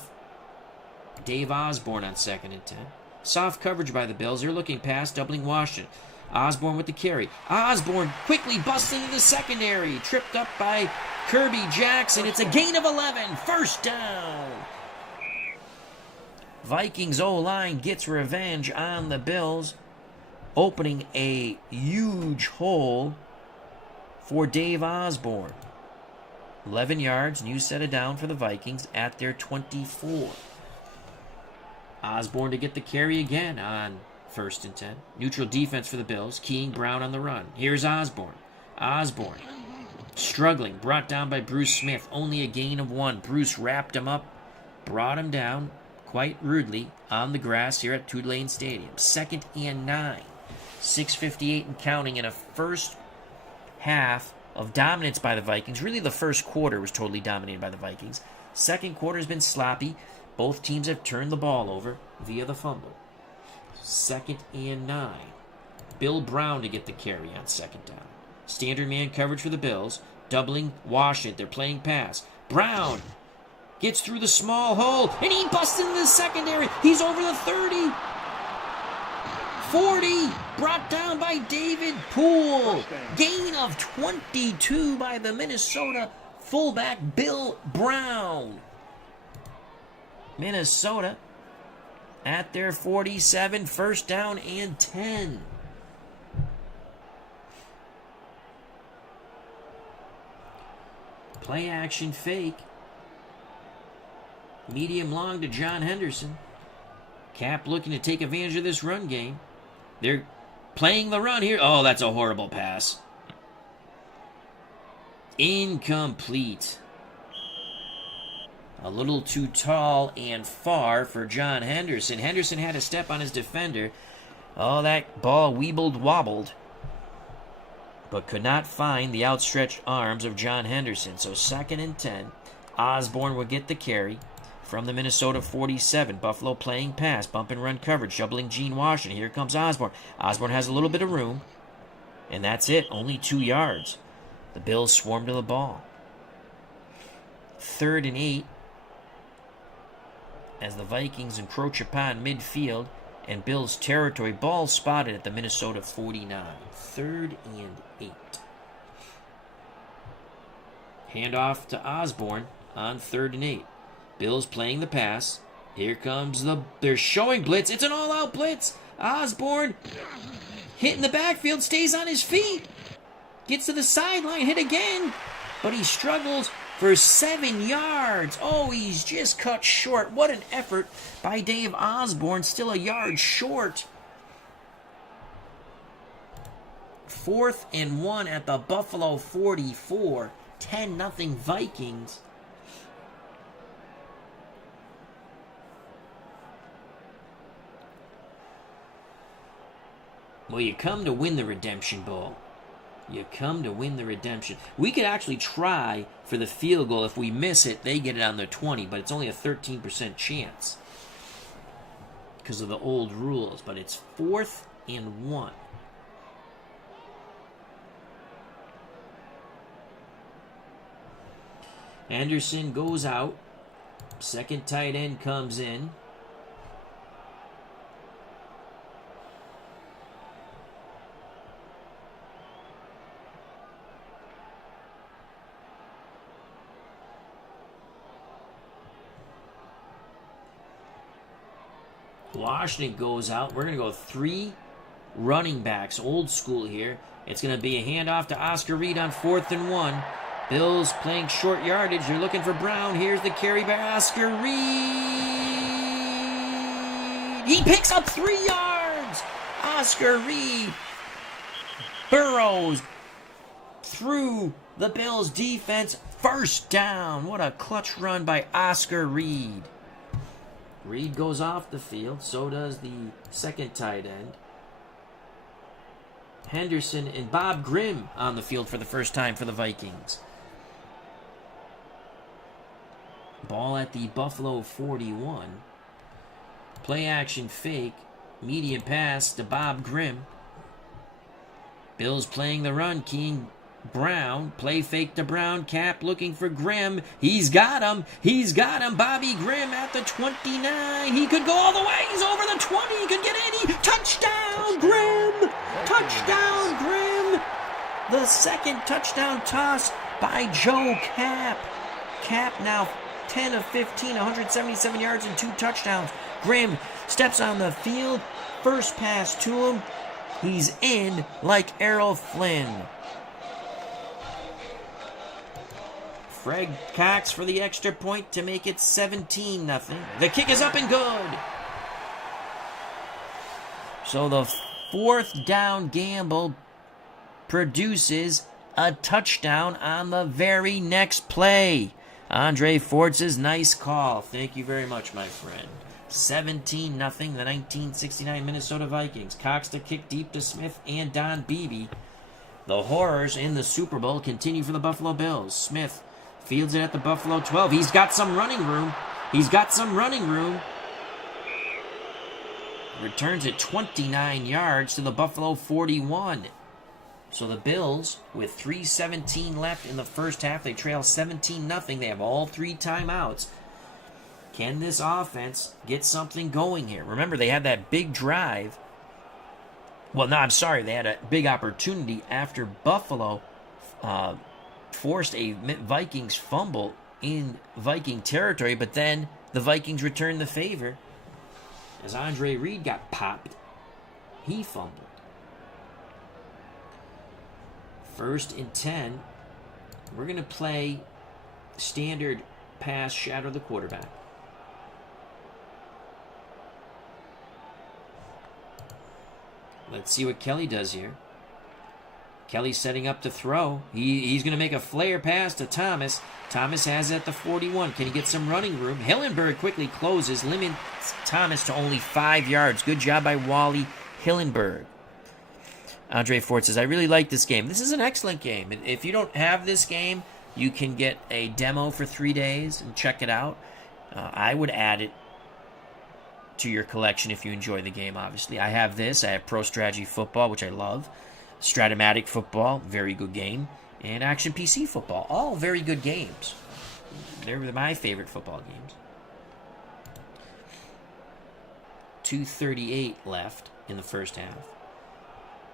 Dave Osborne on 2nd and 10. Soft coverage by the Bills. They're looking past, doubling Washington. Osborne with the carry. Osborne quickly busts into the secondary. Tripped up by Kirby Jackson. It's a gain of 11. First down. Vikings O-line gets revenge on the Bills, opening a huge hole for Dave Osborne. 11 yards, new set of down for the Vikings at their 24. Osborne to get the carry again on 1st and 10. Neutral defense for the Bills. King, Brown on the run. Here's Osborne. Osborne struggling, brought down by Bruce Smith. Only a gain of 1. Bruce wrapped him up, brought him down quite rudely on the grass here at Tulane Stadium. 2nd and 9. 6:58 and counting in a first half of dominance by the Vikings. Really, the first quarter was totally dominated by the Vikings. Second quarter has been sloppy. Both teams have turned the ball over via the fumble. 2nd and 9. Bill Brown to get the carry on 2nd down. Standard man coverage for the Bills. Doubling Washington. They're playing pass. Brown gets through the small hole, and he busts into the secondary. He's over the 30. 40. Brought down by David Poole. Gain of 22 by the Minnesota fullback Bill Brown. Minnesota at their 47. First down and 10. Play action fake. Medium long to John Henderson. Kapp looking to take advantage of this run game. They're playing the run here. Oh, that's a horrible pass. Incomplete. A little too tall and far for John Henderson. Henderson had a step on his defender. Oh, that ball weebled wobbled, but could not find the outstretched arms of John Henderson. So 2nd and 10. Osborne will get the carry from the Minnesota 47. Buffalo playing pass, bump and run coverage, doubling Gene Washington. Here comes Osborne. Osborne has a little bit of room, and that's it. Only 2 yards. The Bills swarm to the ball. 3rd and 8 as the Vikings encroach upon midfield and Bills territory. Ball spotted at the Minnesota 49. 3rd and 8. Handoff to Osborne on 3rd and 8. Bills playing the pass. Here comes they're showing blitz. It's an all-out blitz. Osborne hit in the backfield, stays on his feet. Gets to the sideline, hit again. But he struggles for 7 yards. Oh, he's just cut short. What an effort by Dave Osborne. Still a yard short. 4th and 1 at the Buffalo 44. 10-0 Vikings. Well, you come to win the Redemption Bowl. You come to win the redemption. We could actually try for the field goal. If we miss it, they get it on their 20, but it's only a 13% chance because of the old rules. But it's 4th and 1. Anderson goes out. Second tight end comes in. Washington goes out. We're going to go 3 running backs. Old school here. It's going to be a handoff to Oscar Reed on 4th and 1. Bills playing short yardage. They're looking for Brown. Here's the carry by Oscar Reed. He picks up 3 yards. Oscar Reed burrows through the Bills defense. First down. What a clutch run by Oscar Reed. Reed goes off the field. So does the second tight end. Henderson and Bob Grimm on the field for the first time for the Vikings. Ball at the Buffalo 41. Play action fake. Medium pass to Bob Grimm. Bills playing the run. King Brown. Play fake to Brown. Kapp looking for Grimm. He's got him. He's got him. Bobby Grimm at the 29. He could go all the way. He's over the 20. He could get in. Touchdown, Grimm. Touchdown, Grimm. The second touchdown toss by Joe Kapp. Kapp now 10 of 15, 177 yards and 2 touchdowns. Grimm steps on the field. First pass to him. He's in like Errol Flynn. Fred Cox for the extra point to make it 17-0. The kick is up and good. So the 4th down gamble produces a touchdown on the very next play. Andre Fortz's nice call. Thank you very much, my friend. 17-0, the 1969 Minnesota Vikings. Cox to kick deep to Smith and Don Beebe. The horrors in the Super Bowl continue for the Buffalo Bills. Smith fields it at the Buffalo 12. He's got some running room. He's got some running room. Returns it 29 yards to the Buffalo 41. So the Bills, with 3:17 left in the first half, they trail 17-0. They have all 3 timeouts. Can this offense get something going here? Remember, they had that big drive. Well, no, I'm sorry. They had a big opportunity after Buffalo forced a Vikings fumble in Viking territory, but then the Vikings returned the favor. As Andre Reed got popped, he fumbled. 1st and 10. We're going to play standard pass, shadow the quarterback. Let's see what Kelly does here. Kelly's setting up to throw. He's going to make a flare pass to Thomas. Thomas has it at the 41. Can he get some running room? Hillenberg quickly closes, limits Thomas to only 5 yards. Good job by Wally Hillenberg. Andre Fort says, I really like this game. This is an excellent game. If you don't have this game, you can get a demo for 3 days and check it out. I would add it to your collection if you enjoy the game, obviously. I have this. I have Pro Strategy Football, which I love. Stratomatic Football, very good game. And Action PC Football, all very good games. They're my favorite football games. 2:38 left in the first half.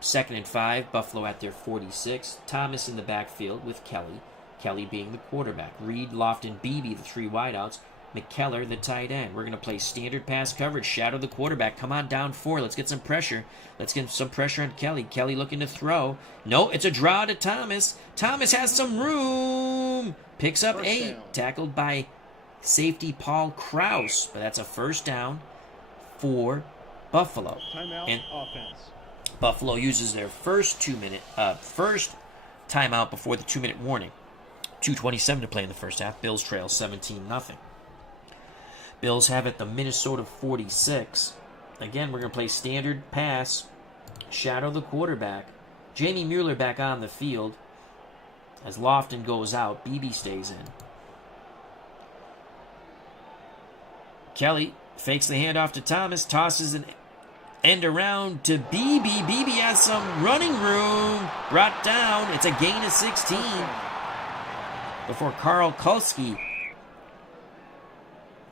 2nd and 5, Buffalo at their 46. Thomas in the backfield with Kelly. Kelly being the quarterback. Reed, Lofton, Beebe, the 3 wideouts. McKellar, the tight end. We're going to play standard pass coverage. Shadow the quarterback. Come on, down 4. Let's get some pressure. Let's get some pressure on Kelly. Kelly looking to throw. No, it's a draw to Thomas. Thomas has some room. Picks up 8. Tackled by safety Paul Krause. But that's a first down for Buffalo. Timeout, and offense. Buffalo uses their first timeout before the 2-minute warning. 2:27 to play in the first half. Bills trail 17-0. Bills have it the Minnesota 46. Again, we're going to play standard pass. Shadow the quarterback. Jamie Mueller back on the field. As Lofton goes out, Beebe stays in. Kelly fakes the handoff to Thomas. Tosses an end around to Beebe. Beebe has some running room. Brought down. It's a gain of 16. Before Karl Kulski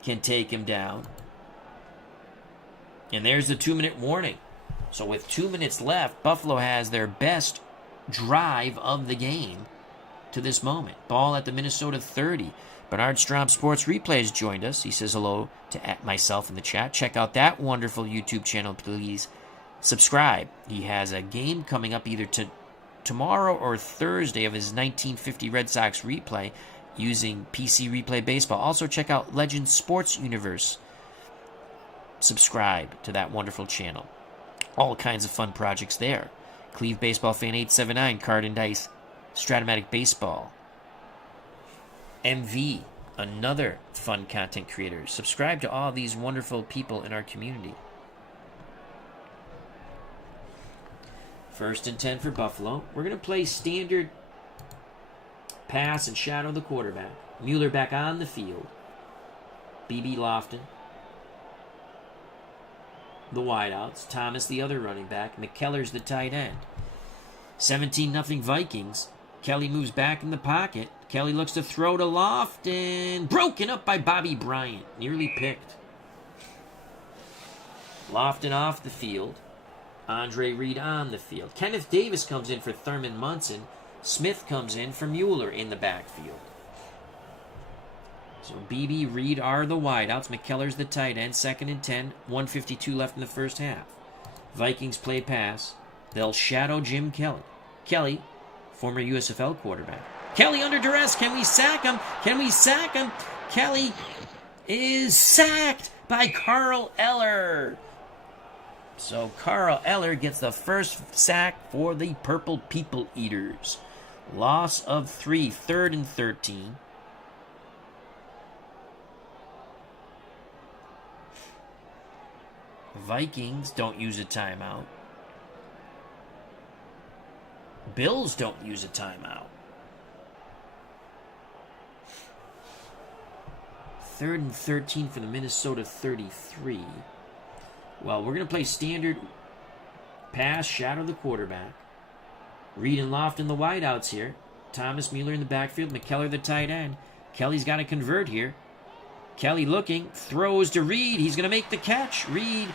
can take him down. And there's the 2-minute warning. So with 2 minutes left, Buffalo has their best drive of the game to this moment. Ball at the Minnesota 30. Bernard Strom Sports Replay has joined us. He says hello to myself in the chat. Check out that wonderful YouTube channel. Please subscribe. He has a game coming up either tomorrow or Thursday of his 1950 Red Sox replay using PC Replay Baseball. Also check out Legend Sports Universe. Subscribe to that wonderful channel. All kinds of fun projects there. Cleve Baseball Fan 879, Card and Dice, Stratomatic Baseball. MV, another fun content creator. Subscribe to all these wonderful people in our community. 1st and 10 for Buffalo. We're going to play standard pass and shadow the quarterback. Mueller back on the field. BB Lofton, the wideouts. Thomas, the other running back. McKellar's the tight end. 17-0 Vikings. Kelly moves back in the pocket. Kelly looks to throw to Lofton. Broken up by Bobby Bryant. Nearly picked. Lofton off the field. Andre Reed on the field. Kenneth Davis comes in for Thurman Munson. Smith comes in for Mueller in the backfield. So BB, Reed are the wideouts. McKellar's the tight end. 2nd and 10. 1:52 left in the first half. Vikings play pass. They'll shadow Jim Kelly. Kelly, former USFL quarterback. Kelly under duress. Can we sack him? Can we sack him? Kelly is sacked by Carl Eller. So Carl Eller gets the first sack for the Purple People Eaters. Loss of 3, 3rd and 13. Vikings don't use a timeout. Bills don't use a timeout. 3rd and 13 for the Minnesota 33. Well, we're going to play standard pass, shadow the quarterback. Reed and Lofton the wideouts here. Thomas, Mueller in the backfield. McKellar the tight end. Kelly's got to convert here. Kelly looking. Throws to Reed. He's going to make the catch. Reed.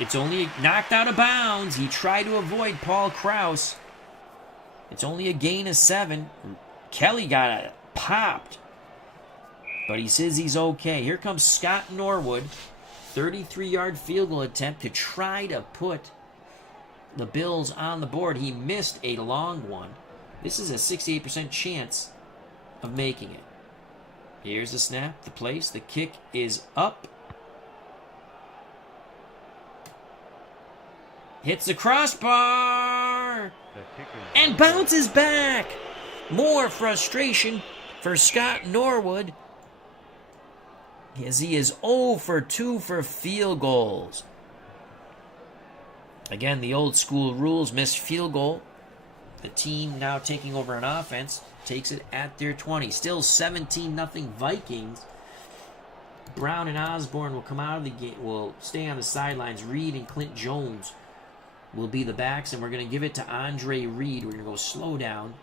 It's only knocked out of bounds. He tried to avoid Paul Krause. It's only a gain of 7. Kelly got popped. But he says he's okay. Here comes Scott Norwood. 33-yard field goal attempt to try to put the Bills on the board. He missed a long one. This is a 68% chance of making it. Here's the snap, the place. The kick is up. Hits the crossbar. And bounces back. More frustration for Scott Norwood, as he is 0 for 2 for field goals. Again, the old school rules, missed field goal. The team now taking over on offense takes it at their 20. Still 17-0 Vikings. Brown and Osborne will come out of the game, will stay on the sidelines. Reed and Clint Jones will be the backs, and we're going to give it to Andre Reed. We're going to go slow down.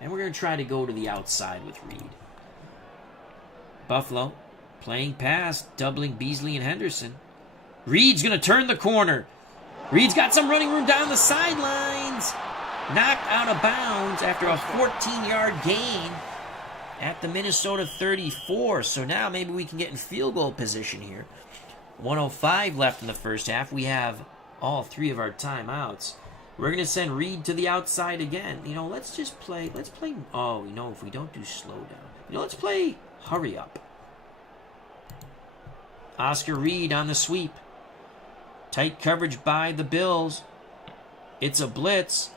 And we're going to try to go to the outside with Reed. Buffalo Playing pass, doubling Beasley and Henderson. Reed's going to turn the corner. Reed's got some running room down the sidelines. Knocked out of bounds after a 14-yard gain at the Minnesota 34. So now maybe we can get in field goal position here. 1:05 left in the first half. We have all three of our timeouts. We're going to send Reed to the outside again. Let's just play. Let's play. Oh, if we don't do slow down. Let's play hurry up. Oscar Reed on the sweep. Tight coverage by the Bills. It's a blitz.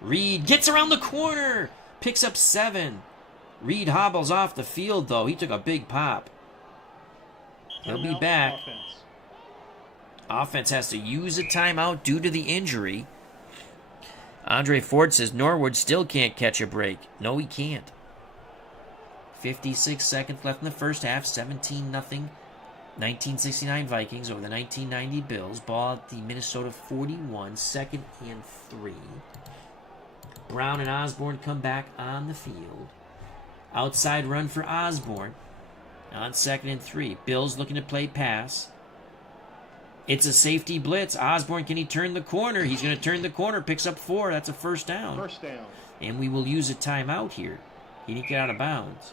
Reed gets around the corner. Picks up 7. Reed hobbles off the field, though. He took a big pop. He'll be back. Offense has to use a timeout due to the injury. Andre Ford says Norwood still can't catch a break. No, he can't. 56 seconds left in the first half. 17-0. 1969 Vikings over the 1990 Bills. Ball at the Minnesota 41. 2nd and 3. Brown and Osborne come back on the field. Outside run for Osborne. On 2nd and 3. Bills looking to play pass. It's a safety blitz. Osborne, can he turn the corner? He's going to turn the corner. Picks up 4. That's a first down. First down. And we will use a timeout here. He didn't get out of bounds.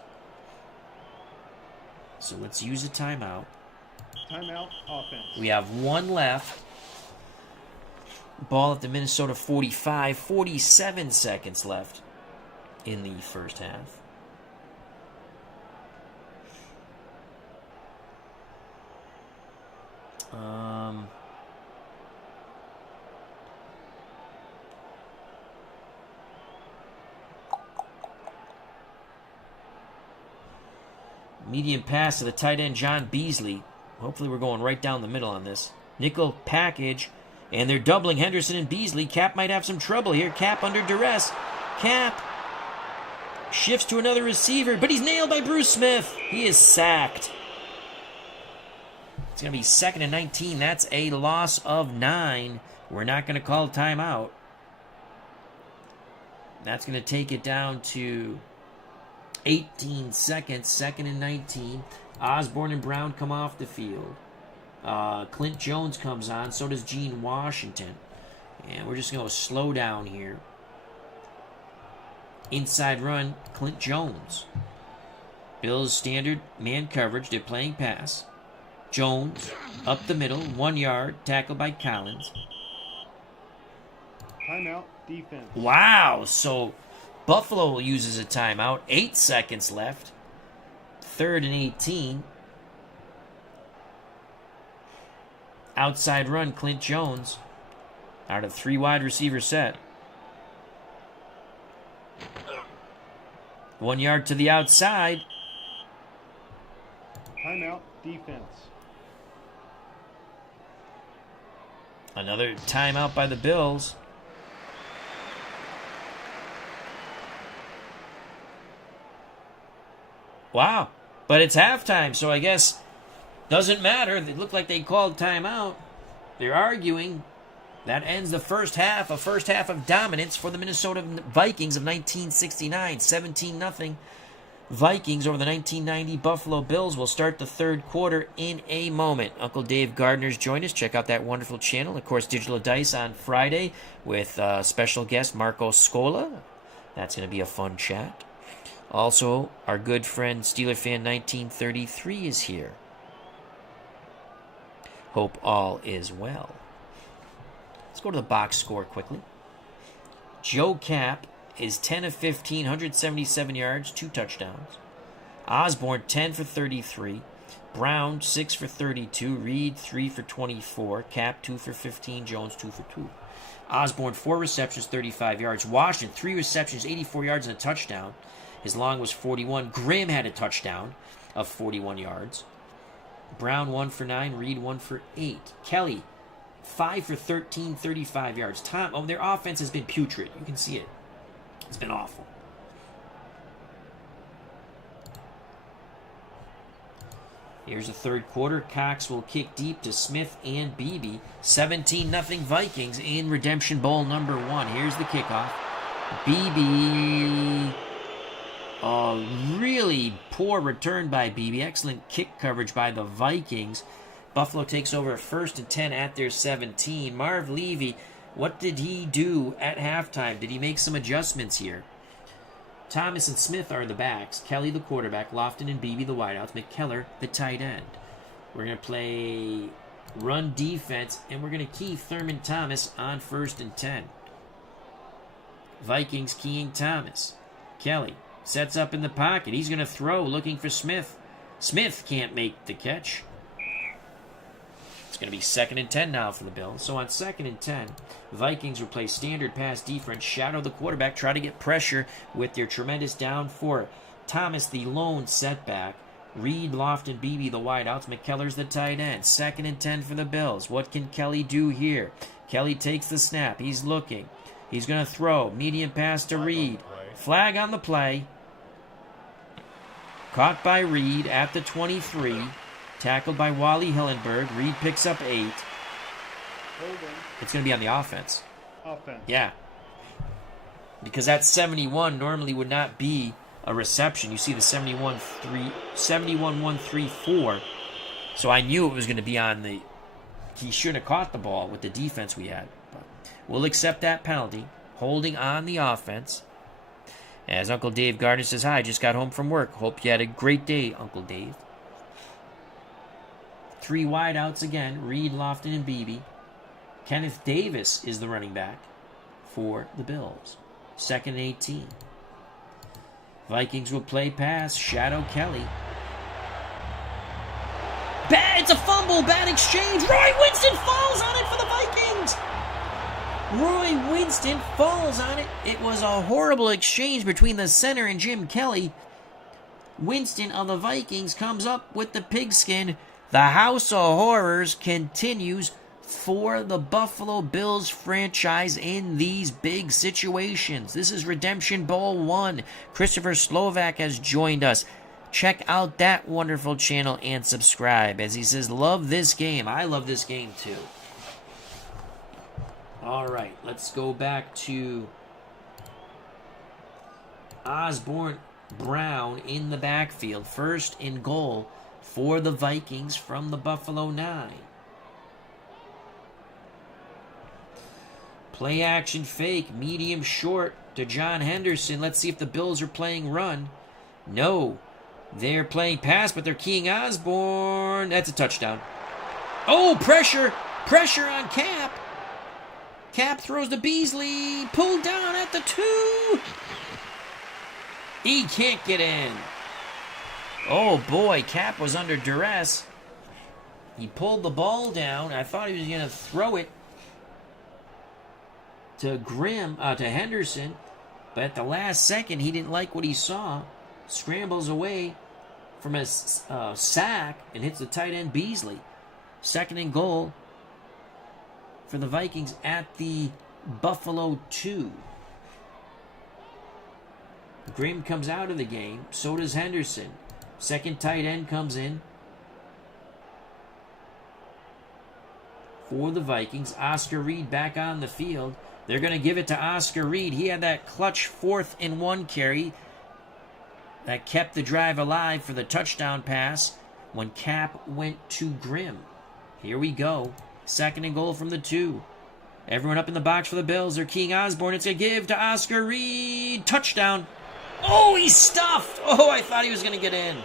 So let's use a timeout. Timeout, offense. We have 1 left. Ball at the Minnesota 45. 47 seconds left in the first half. Medium pass to the tight end, John Beasley. Hopefully we're going right down the middle on this. Nickel package, and they're doubling Henderson and Beasley. Kapp might have some trouble here. Kapp under duress. Kapp shifts to another receiver, but he's nailed by Bruce Smith. He is sacked. It's going to be 2nd and 19. That's a loss of 9. We're not going to call a timeout. That's going to take it down to 18 seconds. 2nd and 19. Osborne and Brown come off the field. Clint Jones comes on. So does Gene Washington. And we're just going to slow down here. Inside run, Clint Jones. Bills standard man coverage. They're playing pass. Jones up the middle, 1 yard, tackled by Collins. Timeout, defense. Wow, so Buffalo uses a timeout. 8 seconds left. 3rd and 18. Outside run, Clint Jones. Out of 3 wide receiver set. 1 yard to the outside. Timeout, defense. Another timeout by the Bills. Wow. But it's halftime, so I guess doesn't matter. It looked like they called timeout. They're arguing. That ends the first half, a first half of dominance for the Minnesota Vikings of 1969. 17-0. Vikings over the 1990 Buffalo Bills. Will start the third quarter in a moment. Uncle Dave Gardner's joined us. Check out that wonderful channel. Of course, Digital Dice on Friday with special guest Marco Scola. That's going to be a fun chat. Also, our good friend Steeler Fan 1933 is here. Hope all is well. Let's go to the box score quickly. Joe Kapp is 10 of 15, 177 yards, 2 touchdowns. Osborne, 10 for 33. Brown, 6 for 32. Reed, 3 for 24. Kapp, 2 for 15. Jones, 2 for 2. Osborne, 4 receptions, 35 yards. Washington, 3 receptions, 84 yards and a touchdown. His long was 41. Grimm had a touchdown of 41 yards. Brown, 1 for 9. Reed, 1 for 8. Kelly, 5 for 13, 35 yards. Their offense has been putrid. You can see it. It's been awful. Here's the third quarter. Cox will kick deep to Smith and Beebe. 17-0 Vikings in Redemption Bowl number 1. Here's the kickoff. Beebe. Really poor return by Beebe. Excellent kick coverage by the Vikings. Buffalo takes over at 1st and 10 at their 17. Marv Levy, what did he do at halftime? Did he make some adjustments here? Thomas and Smith are the backs. Kelly the quarterback. Lofton and Beebe the wideouts. McKellar the tight end. We're going to play run defense, and we're going to key Thurman Thomas on 1st and 10. Vikings keying Thomas. Kelly sets up in the pocket. He's going to throw, looking for Smith. Smith can't make the catch. It's going to be 2nd and 10 now for the Bills. So on 2nd and 10, Vikings will play standard pass defense, shadow the quarterback, try to get pressure with their tremendous down four. Thomas, the lone setback. Reed, Lofton, Beebe, the wideouts. McKellar's the tight end. 2nd and 10 for the Bills. What can Kelly do here? Kelly takes the snap. He's looking. He's going to throw. Medium pass to Reed. Flag on the play. Caught by Reed at the 23. Tackled by Wally Hillenberg. Reed picks up 8. It's going to be on the offense. Offense. Yeah. Because that 71 normally would not be a reception. You see the 71-1-3-4. So I knew it was going to be on the... He shouldn't have caught the ball with the defense we had. But we'll accept that penalty. Holding on the offense. As Uncle Dave Gardner says, hi, just got home from work. Hope you had a great day, Uncle Dave. 3 wideouts again. Reed, Lofton, and Beebe. Kenneth Davis is the running back for the Bills. 2nd and 18. Vikings will play pass. Shadow Kelly. Bad, it's a fumble. Bad exchange. Roy Winston falls on it for the Vikings. Roy Winston falls on it. It was a horrible exchange between the center and Jim Kelly. Winston of the Vikings comes up with the pigskin. The House of Horrors continues for the Buffalo Bills franchise in these big situations. This is Redemption Bowl 1. Christopher Slovak has joined us. Check out that wonderful channel and subscribe. As he says, love this game. I love this game too. All right, let's go back to Osborne Brown in the backfield. 1st and goal for the Vikings from the Buffalo 9. Play action fake, medium short to John Henderson. Let's see if the Bills are playing run. No, they're playing pass, but they're keying Osborne. That's a touchdown. Oh, pressure on Kapp. Kapp throws to Beasley. Pulled down at the 2. He can't get in. Oh boy, Kapp was under duress. He pulled the ball down. I thought he was going to throw it to Henderson, but at the last second, he didn't like what he saw. Scrambles away from a sack and hits the tight end Beasley. 2nd and goal for the Vikings at the Buffalo 2. Grimm comes out of the game. So does Henderson. 2nd tight end comes in for the Vikings. Oscar Reed back on the field. They're going to give it to Oscar Reed. He had that clutch 4th and 1 carry that kept the drive alive for the touchdown pass when Kapp went to Grimm. Here we go. 2nd and goal from the 2. Everyone up in the box for the Bills. They're keying Osborne. It's going to give to Oscar Reed. Touchdown. Oh, he's stuffed. Oh, I thought he was going to get in.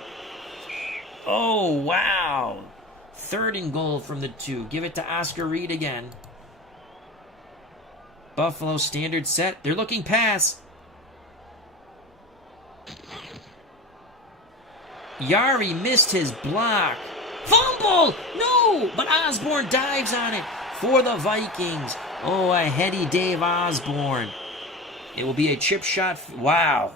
Oh, wow. 3rd and goal from the 2. Give it to Oscar Reed again. Buffalo standard set. They're looking pass. Yari missed his block. Fumble! No! But Osborne dives on it for the Vikings. Oh, a heady Dave Osborne. It will be a chip shot. Wow.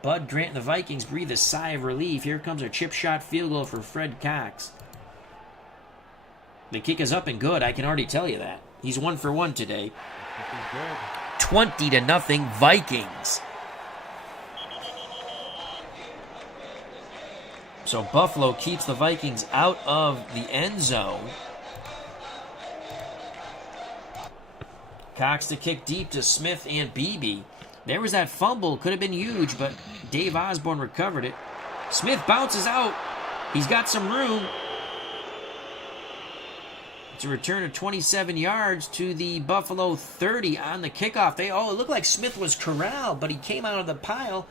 Bud Grant and the Vikings breathe a sigh of relief. Here comes a chip shot field goal for Fred Cox. The kick is up and good. I can already tell you that. He's 1 for 1 today. 20-0 Vikings. So Buffalo keeps the Vikings out of the end zone. Cox to kick deep to Smith and Beebe. There was that fumble. Could have been huge, but Dave Osborne recovered it. Smith bounces out. He's got some room. It's a return of 27 yards to the Buffalo 30 on the kickoff. It looked like Smith was corralled, but he came out of the pile.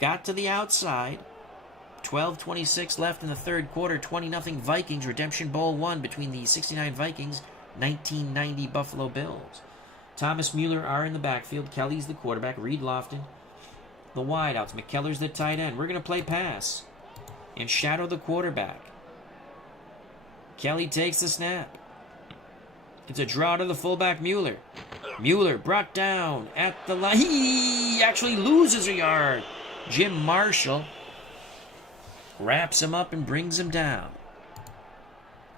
Got to the outside. 12:26 left in the third quarter. 20-0 Vikings. Redemption Bowl 1 between the 69 Vikings, 1990 Buffalo Bills. Thomas Mueller are in the backfield. Kelly's the quarterback. Reed Lofton, the wideouts. McKellar's the tight end. We're going to play pass and shadow the quarterback. Kelly takes the snap. It's a draw to the fullback, Mueller. Mueller brought down at the line. He actually loses a yard. Jim Marshall wraps him up and brings him down.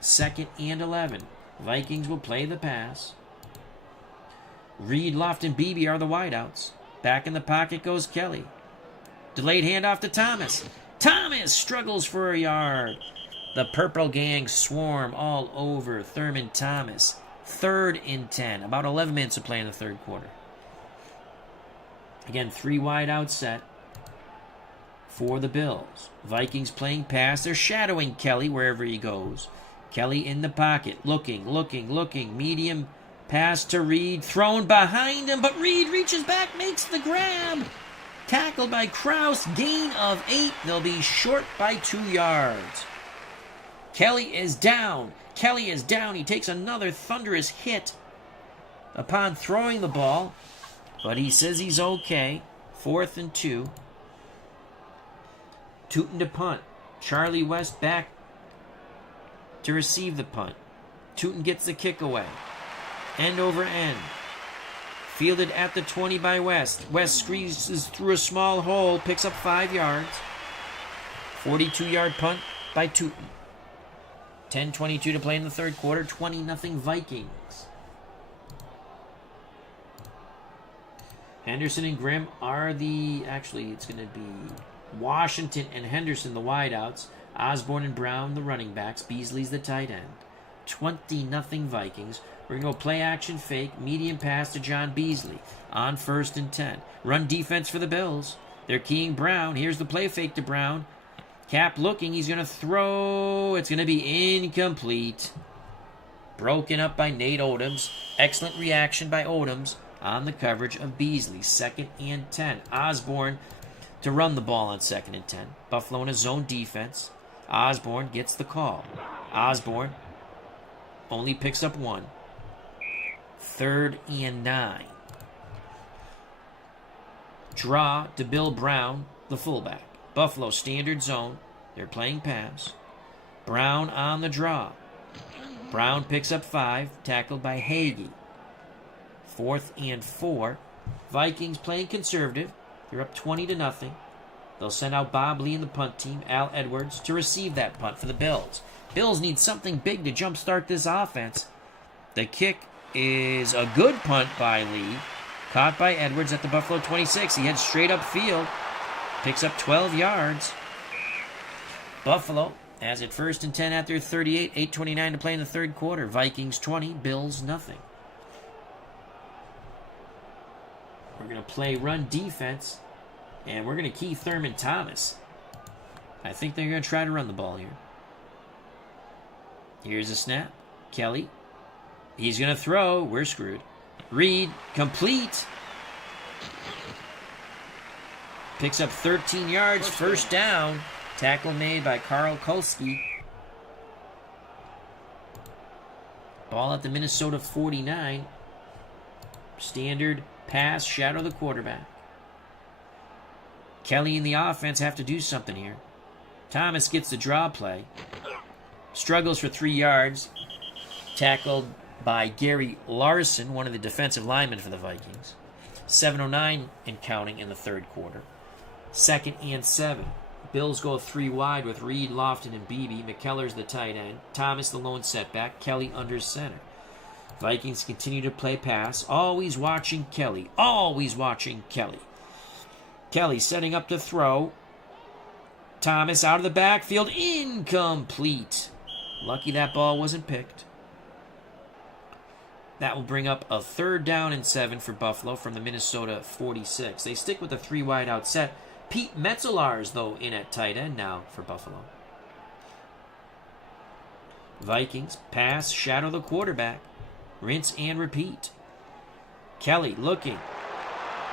2nd and 11. Vikings will play the pass. Reed, Lofton, Beebe are the wideouts. Back in the pocket goes Kelly. Delayed handoff to Thomas. Thomas struggles for a yard. The Purple Gang swarm all over Thurman Thomas. 3rd and 10. About 11 minutes to play in the third quarter. Again, 3 wideouts set for the Bills. Vikings playing pass. They're shadowing Kelly wherever he goes. Kelly in the pocket. Looking. Medium pass to Reed. Thrown behind him, but Reed reaches back, makes the grab. Tackled by Kraus. Gain of 8. They'll be short by 2 yards. Kelly is down. He takes another thunderous hit upon throwing the ball, but he says he's okay. 4th and 2. Tootin to punt. Charlie West back to receive the punt. Tootin gets the kick away. End over end. Fielded at the 20 by West. West squeezes through a small hole, picks up 5 yards. 42-yard punt by Tootin. 10:22 to play in the third quarter. 20-0 Vikings. Henderson and Grimm are it's going to be Washington and Henderson, the wideouts. Osborne and Brown, the running backs. Beasley's the tight end. 20-0 Vikings. We're going to go play action fake. Medium pass to John Beasley on 1st and 10. Run defense for the Bills. They're keying Brown. Here's the play fake to Brown. Kapp looking. He's going to throw. It's going to be incomplete. Broken up by Nate Odoms. Excellent reaction by Odoms on the coverage of Beasley. 2nd and 10. Osborne to run the ball on 2nd and 10. Buffalo in a zone defense. Osborne gets the call. Osborne only picks up 1. 3rd and 9. Draw to Bill Brown, the fullback. Buffalo standard zone. They're playing pass. Brown on the draw. Brown picks up 5, tackled by Hagee. 4th and 4. Vikings playing conservative. They're up 20-0. They'll send out Bob Lee and the punt team, Al Edwards, to receive that punt for the Bills. Bills need something big to jumpstart this offense. The kick is a good punt by Lee. Caught by Edwards at the Buffalo 26. He heads straight upfield. Picks up 12 yards. Buffalo has it 1st and 10 at their 38. 8:29 to play in the third quarter. Vikings 20, Bills nothing. We're going to play run defense, and we're going to key Thurman Thomas. I think they're going to try to run the ball here. Here's a snap. Kelly. He's going to throw. We're screwed. Reed, complete. Picks up 13 yards, first down. Tackle made by Karl Kulski. Ball at the Minnesota 49. Standard pass, shadow the quarterback. Kelly and the offense have to do something here. Thomas gets the draw play. Struggles for 3 yards. Tackled by Gary Larson, one of the defensive linemen for the Vikings. 7:09 and counting in the third quarter. 2nd and 7. Bills go 3 wide with Reed, Lofton, and Beebe. McKellar's the tight end. Thomas the lone setback. Kelly under center. Vikings continue to play pass. Always watching Kelly. Kelly setting up to throw. Thomas out of the backfield. Incomplete. Lucky that ball wasn't picked. That will bring up a 3rd down and 7 for Buffalo from the Minnesota 46. They stick with a 3 wide out set. Pete Metzelar's, though, in at tight end now for Buffalo. Vikings pass, shadow the quarterback. Rinse and repeat. Kelly looking.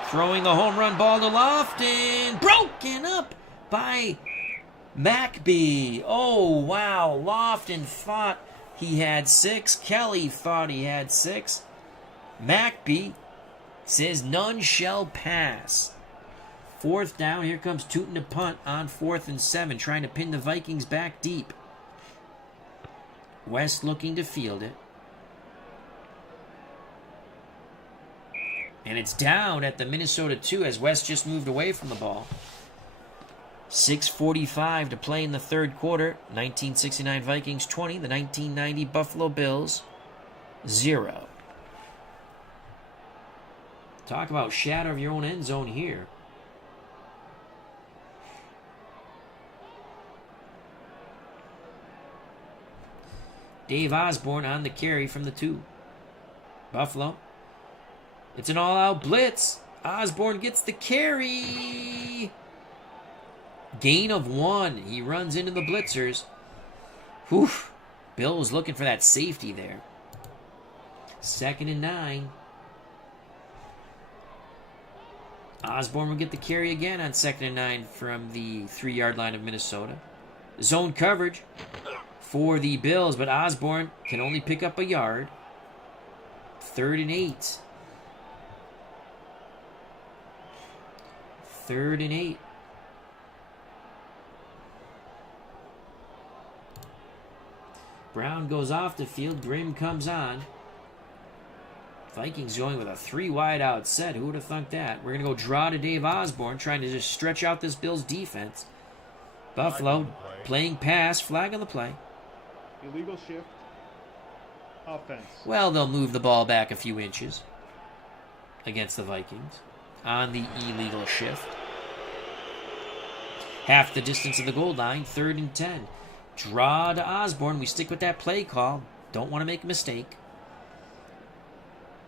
Throwing the home run ball to Lofton. Broken up by McBee. Oh, wow. Lofton thought he had 6. Kelly thought he had 6. McBee says none shall pass. 4th down. Here comes Tootin' to punt on 4th and 7. Trying to pin the Vikings back deep. West looking to field it. And it's down at the Minnesota 2 as West just moved away from the ball. 6:45 to play in the 3rd quarter. 1969 Vikings 20, the 1990 Buffalo Bills 0. Talk about shadow of your own end zone here. Dave Osborne on the carry from the 2. Buffalo. It's an all-out blitz. Osborne gets the carry. Gain of 1. He runs into the blitzers. Whew. Bill was looking for that safety there. 2nd and 9. Osborne will get the carry again on 2nd and 9 from the 3-yard line of Minnesota. Zone coverage for the Bills, but Osborne can only pick up a yard. 3rd and 8. 3rd and 8. Brown goes off the field. Grimm comes on. Vikings going with a 3 wide out set. Who would have thunk that? We're going to go draw to Dave Osborne, trying to just stretch out this Bills defense. Buffalo playing pass. Flag on the play. Illegal shift. Offense. Well, they'll move the ball back a few inches against the Vikings on the illegal shift. Half the distance of the goal line. 3rd and 10. Draw to Osborne. We stick with that play call. Don't want to make a mistake.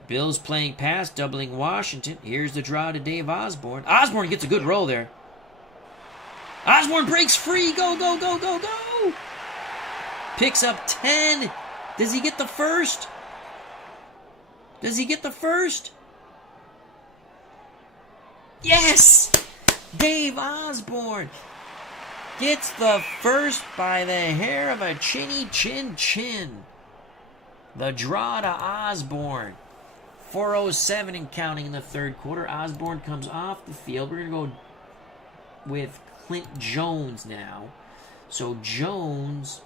Bills playing pass, doubling Washington. Here's the draw to Dave Osborne. Osborne gets a good roll there. Osborne breaks free. Go, go, go, go, go. Picks up 10. Does he get the first? Does he get the first? Yes! Dave Osborne gets the first by the hair of a chinny chin chin. The draw to Osborne. 4:07 and counting in the 3rd quarter. Osborne comes off the field. We're going to go with Clint Jones now. So Jones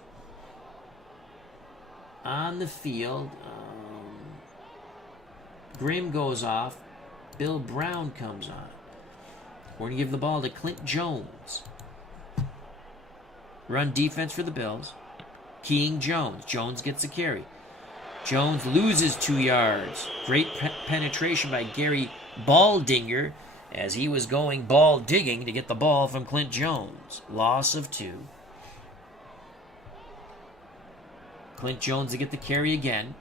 on the field. Grimm goes off. Bill Brown comes on. We're going to give the ball to Clint Jones. Run defense for the Bills. King Jones. Jones gets the carry. Jones loses 2 yards. Great penetration by Gary Baldinger as he was going ball digging to get the ball from Clint Jones. Loss of 2. Clint Jones to get the carry again.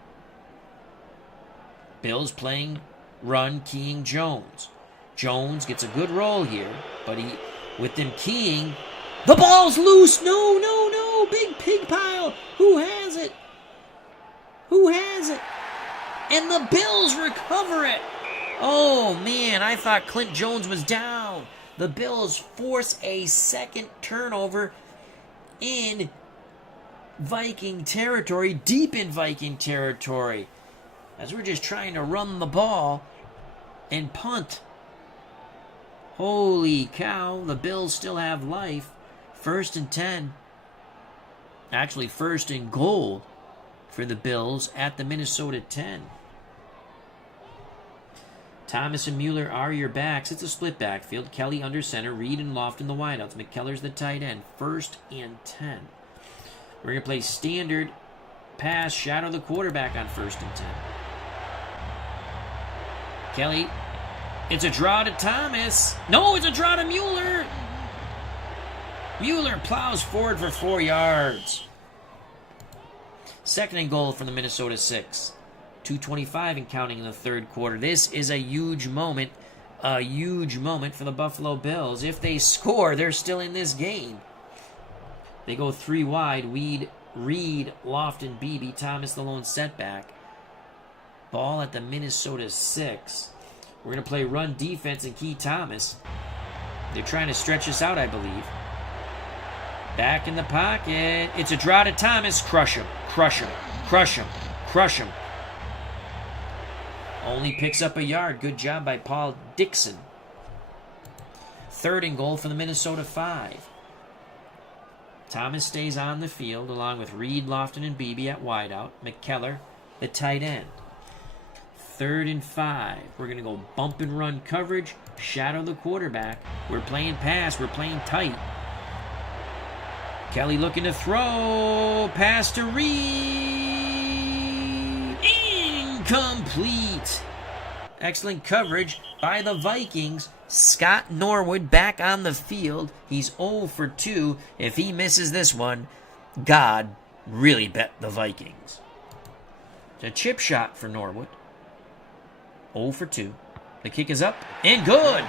Bills playing run, King Jones. Jones gets a good roll here, but he, with them keying, the ball's loose. No, no, no. Big pig pile. Who has it? Who has it? And the Bills recover it. Oh, man, I thought Clint Jones was down. The Bills force a second turnover in Viking territory, deep in Viking territory, as we're just trying to run the ball and punt. Holy cow, the Bills still have life. 1st and 10. Actually, 1st and goal for the Bills at the Minnesota 10. Thomas and Mueller are your backs. It's a split backfield. Kelly under center. Reed and Lofton the wideouts. McKellar's the tight end. 1st and 10. We're going to play standard pass, shadow the quarterback on 1st and 10. Kelly. It's a draw to Thomas. No, it's a draw to Mueller. Mueller plows forward for 4 yards. 2nd and goal from the Minnesota 6. 2:25 and counting in the third quarter. This is a huge moment for the Buffalo Bills. If they score, they're still in this game. They go 3 wide. Reed, Lofton, Beebe, Thomas the lone setback. Ball at the Minnesota 6. We're going to play run defense and Key Thomas. They're trying to stretch us out, I believe. Back in the pocket. It's a draw to Thomas. Crush him. Crush him. Crush him. Crush him. Only picks up a yard. Good job by Paul Dixon. 3rd and goal for the Minnesota 5. Thomas stays on the field along with Reed, Lofton, and Beebe at wideout. McKellar, the tight end. 3rd and 5. We're going to go bump and run coverage. Shadow the quarterback. We're playing pass. We're playing tight. Kelly looking to throw. Pass to Reed. Incomplete. Excellent coverage by the Vikings. Scott Norwood back on the field. He's 0 for 2. If he misses this one, God really bet the Vikings. It's a chip shot for Norwood. 0 for 2. The kick is up and good.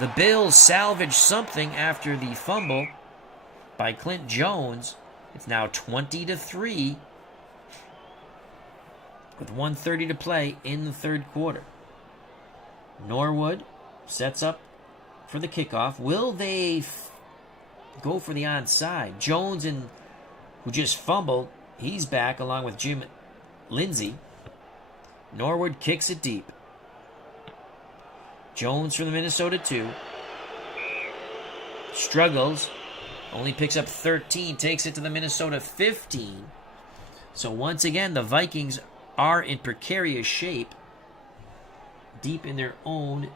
The Bills salvage something after the fumble by Clint Jones. It's now 20-3 with 1:30 to play in the third quarter. Norwood sets up for the kickoff. Will they go for the onside? Jones, who just fumbled, he's back along with Jim Lindsey. Norwood kicks it deep. Jones for the Minnesota 2. Struggles. Only picks up 13. Takes it to the Minnesota 15. So once again, the Vikings are in precarious shape. Deep in their own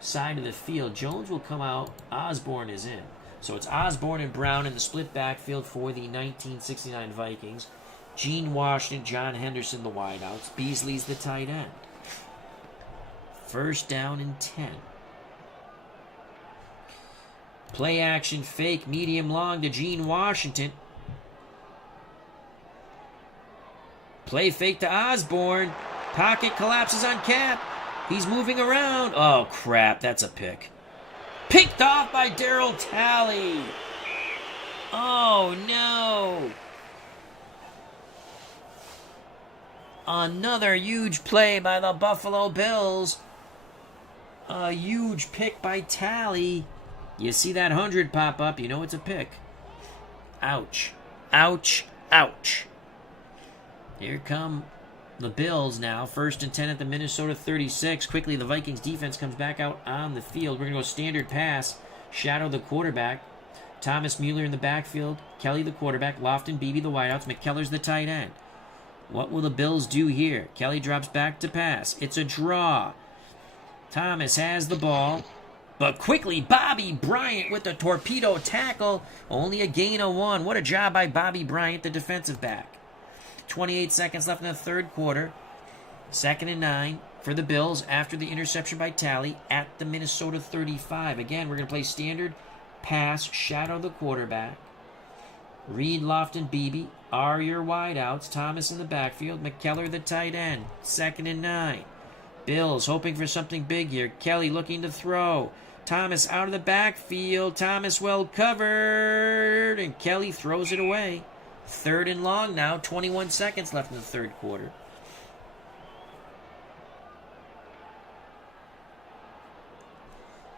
side of the field. Jones will come out. Osborne is in. So it's Osborne and Brown in the split backfield for the 1969 Vikings. Gene Washington, John Henderson, the wideouts. Beasley's the tight end. 1st down and 10. Play action fake, medium long to Gene Washington. Play fake to Osborne. Pocket collapses on Kapp. He's moving around. Oh, crap. That's a pick. Picked off by Darryl Talley. Oh, no. Another huge play by the Buffalo Bills. A huge pick by Talley. You see that 100 pop up, you know it's a pick. Ouch. Ouch. Ouch. Here come the Bills now. 1st and 10 at the Minnesota 36. Quickly, the Vikings defense comes back out on the field. We're going to go standard pass. Shadow the quarterback. Thomas Mueller in the backfield. Kelly the quarterback. Lofton, Beebe the wideouts. McKellar's the tight end. What will the Bills do here? Kelly drops back to pass. It's a draw. Thomas has the ball. But quickly, Bobby Bryant with the torpedo tackle. Only a gain of 1. What a job by Bobby Bryant, the defensive back. 28 seconds left in the third quarter. 2nd and 9 for the Bills after the interception by Talley at the Minnesota 35. Again, we're going to play standard pass, shadow the quarterback. Reed, Lofton, Beebe are your wideouts. Thomas in the backfield. McKellar the tight end. 2nd and 9. Bills hoping for something big here. Kelly looking to throw. Thomas out of the backfield. Thomas well covered. And Kelly throws it away. 3rd and long now. 21 seconds left in the third quarter.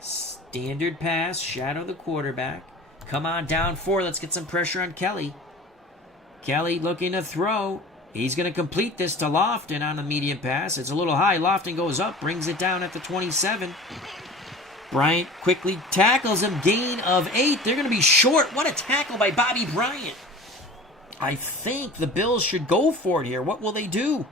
Standard pass. Shadow the quarterback. Come on, down 4. Let's get some pressure on Kelly. Kelly looking to throw. He's going to complete this to Lofton on the medium pass. It's a little high. Lofton goes up, brings it down at the 27. Bryant quickly tackles him. Gain of 8. They're going to be short. What a tackle by Bobby Bryant. I think the Bills should go for it here. What will they do?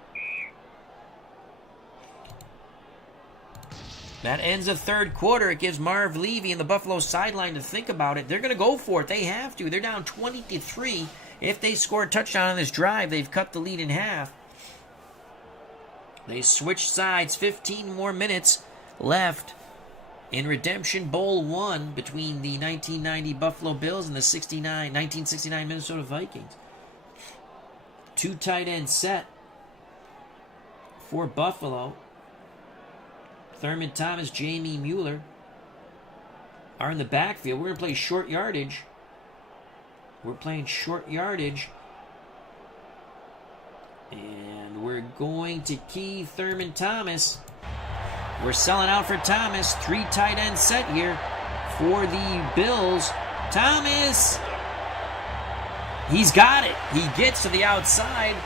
That ends the third quarter. It gives Marv Levy and the Buffalo sideline to think about it. They're going to go for it. They have to. They're down 20-3. If they score a touchdown on this drive, they've cut the lead in half. They switch sides. 15 more minutes left in Redemption Bowl 1 between the 1990 Buffalo Bills and the 1969 Minnesota Vikings. 2 tight end set. for Buffalo. Thurman Thomas, Jamie Mueller are in the backfield. We're going to play short yardage. We're playing short yardage. And we're going to key Thurman Thomas. We're selling out for Thomas. 3 tight end set here for the Bills. Thomas! He's got it. He gets to the outside.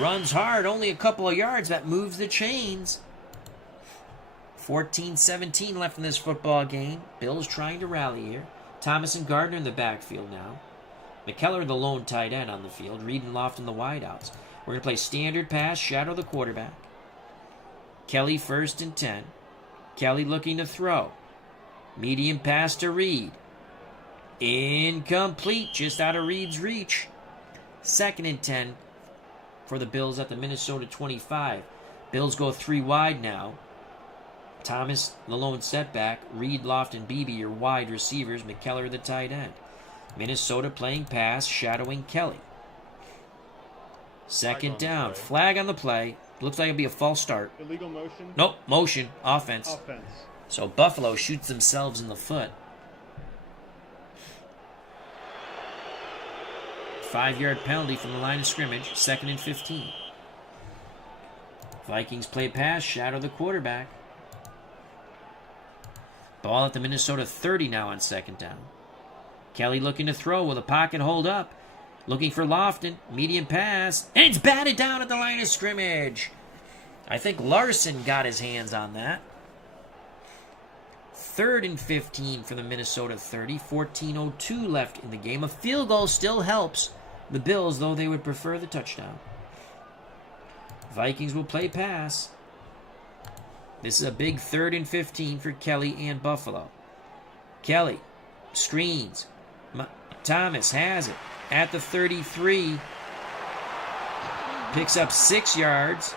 Runs hard. Only a couple of yards. That moves the chains. 14-17 left in this football game. Bills trying to rally here. Thomas and Gardner in the backfield now. McKellar, the lone tight end on the field. Reed and Lofton, the wideouts. We're going to play standard pass, shadow the quarterback. Kelly 1st and 10. Kelly looking to throw. Medium pass to Reed. Incomplete, just out of Reed's reach. 2nd and 10 for the Bills at the Minnesota 25. Bills go 3 wide now. Thomas, the lone setback. Reed, Lofton, Beebe, your wide receivers. McKellar, the tight end. Minnesota playing pass, shadowing Kelly. 2nd down. Flag on the play. Looks like it'll be a false start. Illegal motion. Nope, motion. Offense. So Buffalo shoots themselves in the foot. 5-yard penalty from the line of scrimmage. 2nd and 15. Vikings play pass, shadow the quarterback. Ball at the Minnesota 30 now on 2nd down. Kelly looking to throw with a pocket hold up. Looking for Lofton. Medium pass. And it's batted down at the line of scrimmage. I think Larson got his hands on that. 3rd and 15 for the Minnesota 30. 14:02 left in the game. A field goal still helps the Bills, though they would prefer the touchdown. Vikings will play pass. This is a big 3rd and 15 for Kelly and Buffalo. Kelly screens. Thomas has it at the 33. Picks up 6 yards.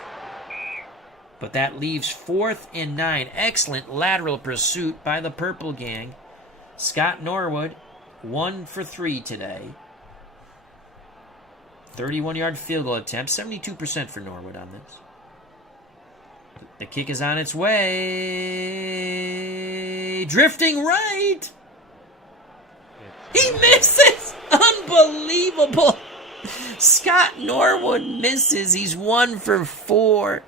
But that leaves 4th and 9. Excellent lateral pursuit by the Purple Gang. Scott Norwood, 1 for 3 today. 31-yard field goal attempt. 72% for Norwood on this. The kick is on its way. Drifting right. He misses. Unbelievable. Scott Norwood misses. He's 1 for 4.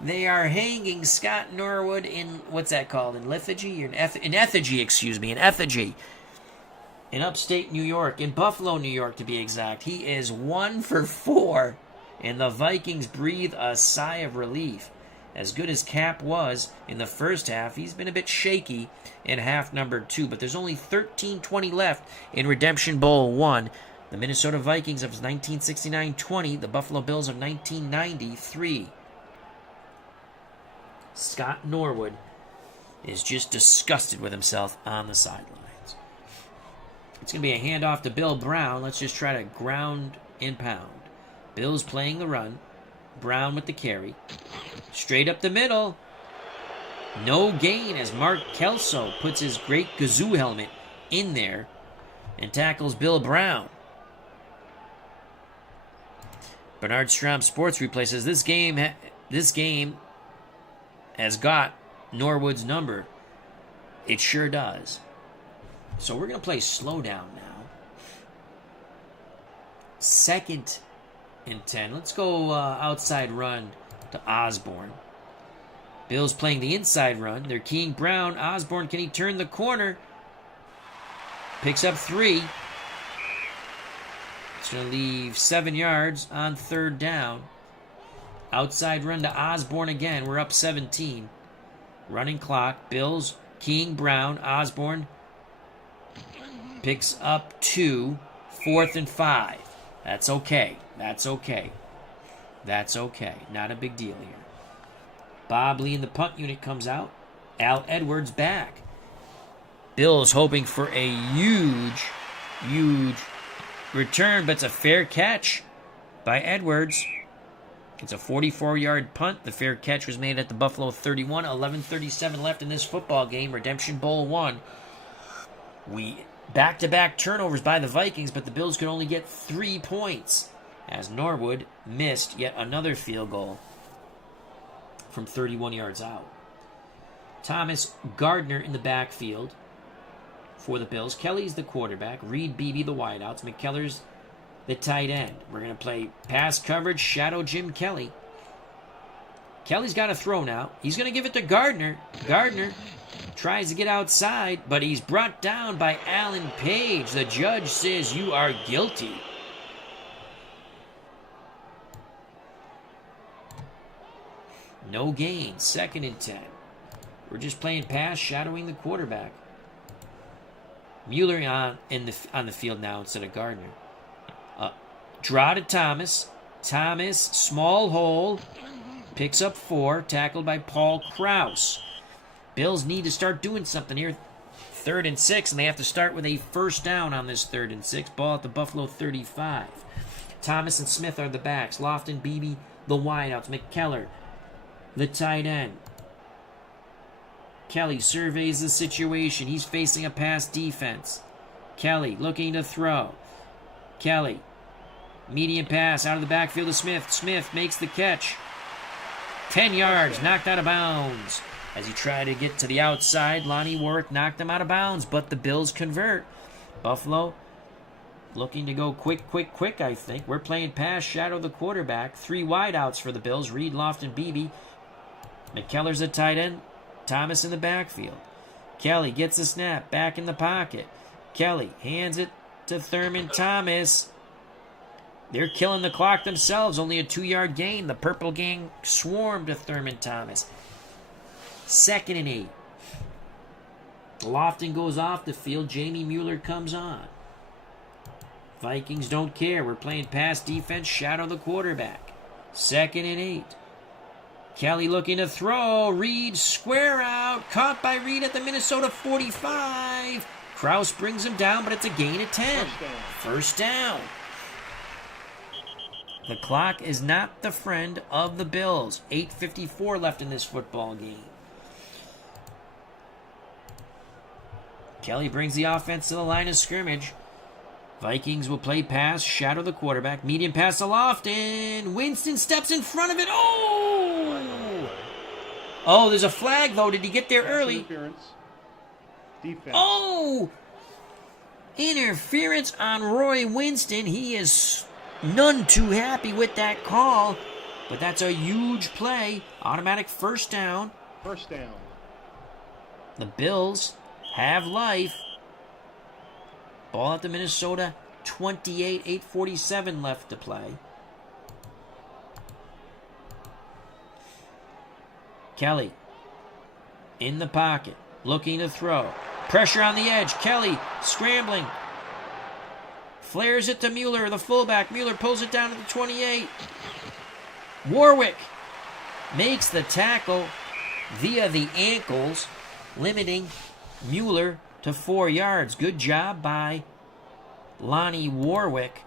They are hanging Scott Norwood in, what's that called? In lethargy? In effigy, excuse me. In effigy. In upstate New York. In Buffalo, New York, to be exact. He is 1 for 4. And the Vikings breathe a sigh of relief. As good as Kapp was in the first half, he's been a bit shaky in half number 2. But there's only 13:20 left in Redemption Bowl 1. The Minnesota Vikings of 1969-20. The Buffalo Bills of 1993. Scott Norwood is just disgusted with himself on the sidelines. It's going to be a handoff to Bill Brown. Let's just try to ground and pound. Bill's playing the run. Brown with the carry. Straight up the middle. No gain as Mark Kelso puts his great Gazoo helmet in there and tackles Bill Brown. Bernard Strom Sports Replay says this game has got Norwood's number. It sure does. So we're going to play slow down now. 2nd and 10. Let's go outside run to Osborne. Bills playing the inside run. They're keying Brown. Osborne, can he turn the corner? Picks up 3. It's going to leave 7 yards on 3rd down. Outside run to Osborne again. We're up 17. Running clock. Bills keying Brown. Osborne picks up 2. 4th and 5. That's okay. That's okay. That's okay. Not a big deal here. Bob Lee in the punt unit comes out. Al Edwards back. Bills hoping for a huge return, but it's a fair catch by Edwards. It's a 44-yard punt. The fair catch was made at the Buffalo 31. 11:37 left in this football game. Redemption Bowl 1. Back-to-back turnovers by the Vikings, but the Bills could only get 3 points as Norwood missed yet another field goal from 31 yards out. Thomas Gardner in the backfield for the Bills. Kelly's the quarterback. Reed Beebe the wideouts. McKellar's the tight end. We're going to play pass coverage, shadow Jim Kelly. Kelly's got a throw now. He's going to give it to Gardner. Gardner tries to get outside, but he's brought down by Alan Page. The judge says you are guilty. No gain. 2nd and 10. We're just playing pass, shadowing the quarterback. Mueller on the field now instead of Gardner. Draw to Thomas. Thomas, small hole. Picks up 4. Tackled by Paul Krause. Bills need to start doing something here. 3rd and 6, and they have to start with a first down on this 3rd and 6. Ball at the Buffalo 35. Thomas and Smith are the backs. Lofton, Beebe, the wideouts. McKellar, the tight end. Kelly surveys the situation. He's facing a pass defense. Kelly looking to throw. Kelly, medium pass out of the backfield to Smith. Smith makes the catch. 10 yards, knocked out of bounds. As he tried to get to the outside, Lonnie Warwick knocked him out of bounds, but the Bills convert. Buffalo looking to go quick, I think. We're playing pass, shadow the quarterback. 3 wideouts for the Bills. Reed, Lofton, Beebe. McKellar's a tight end. Thomas in the backfield. Kelly gets the snap, back in the pocket. Kelly hands it to Thurman Thomas. They're killing the clock themselves. Only a 2-yard gain. The Purple Gang swarmed to Thurman Thomas. 2nd and 8. Lofton goes off the field. Jamie Mueller comes on. Vikings don't care. We're playing pass defense, shadow the quarterback. 2nd and 8. Kelly looking to throw. Reed square out. Caught by Reed at the Minnesota 45. Krause brings him down, but it's a gain of 10. First down. The clock is not the friend of the Bills. 8:54 left in this football game. Kelly brings the offense to the line of scrimmage. Vikings will play pass, shadow the quarterback. Medium pass to Lofton. Winston steps in front of it. Oh! Oh, there's a flag, though. Did he get there early? Defense. Oh! Interference on Roy Winston. He is none too happy with that call. But that's a huge play. Automatic first down. First down. The Bills have life. Ball at the Minnesota 28, 8:47 left to play. Kelly in the pocket, looking to throw. Pressure on the edge. Kelly scrambling. Flares it to Mueller, the fullback. Mueller pulls it down to the 28. Warwick makes the tackle via the ankles, limiting Mueller to 4 yards. Good job by Lonnie Warwick.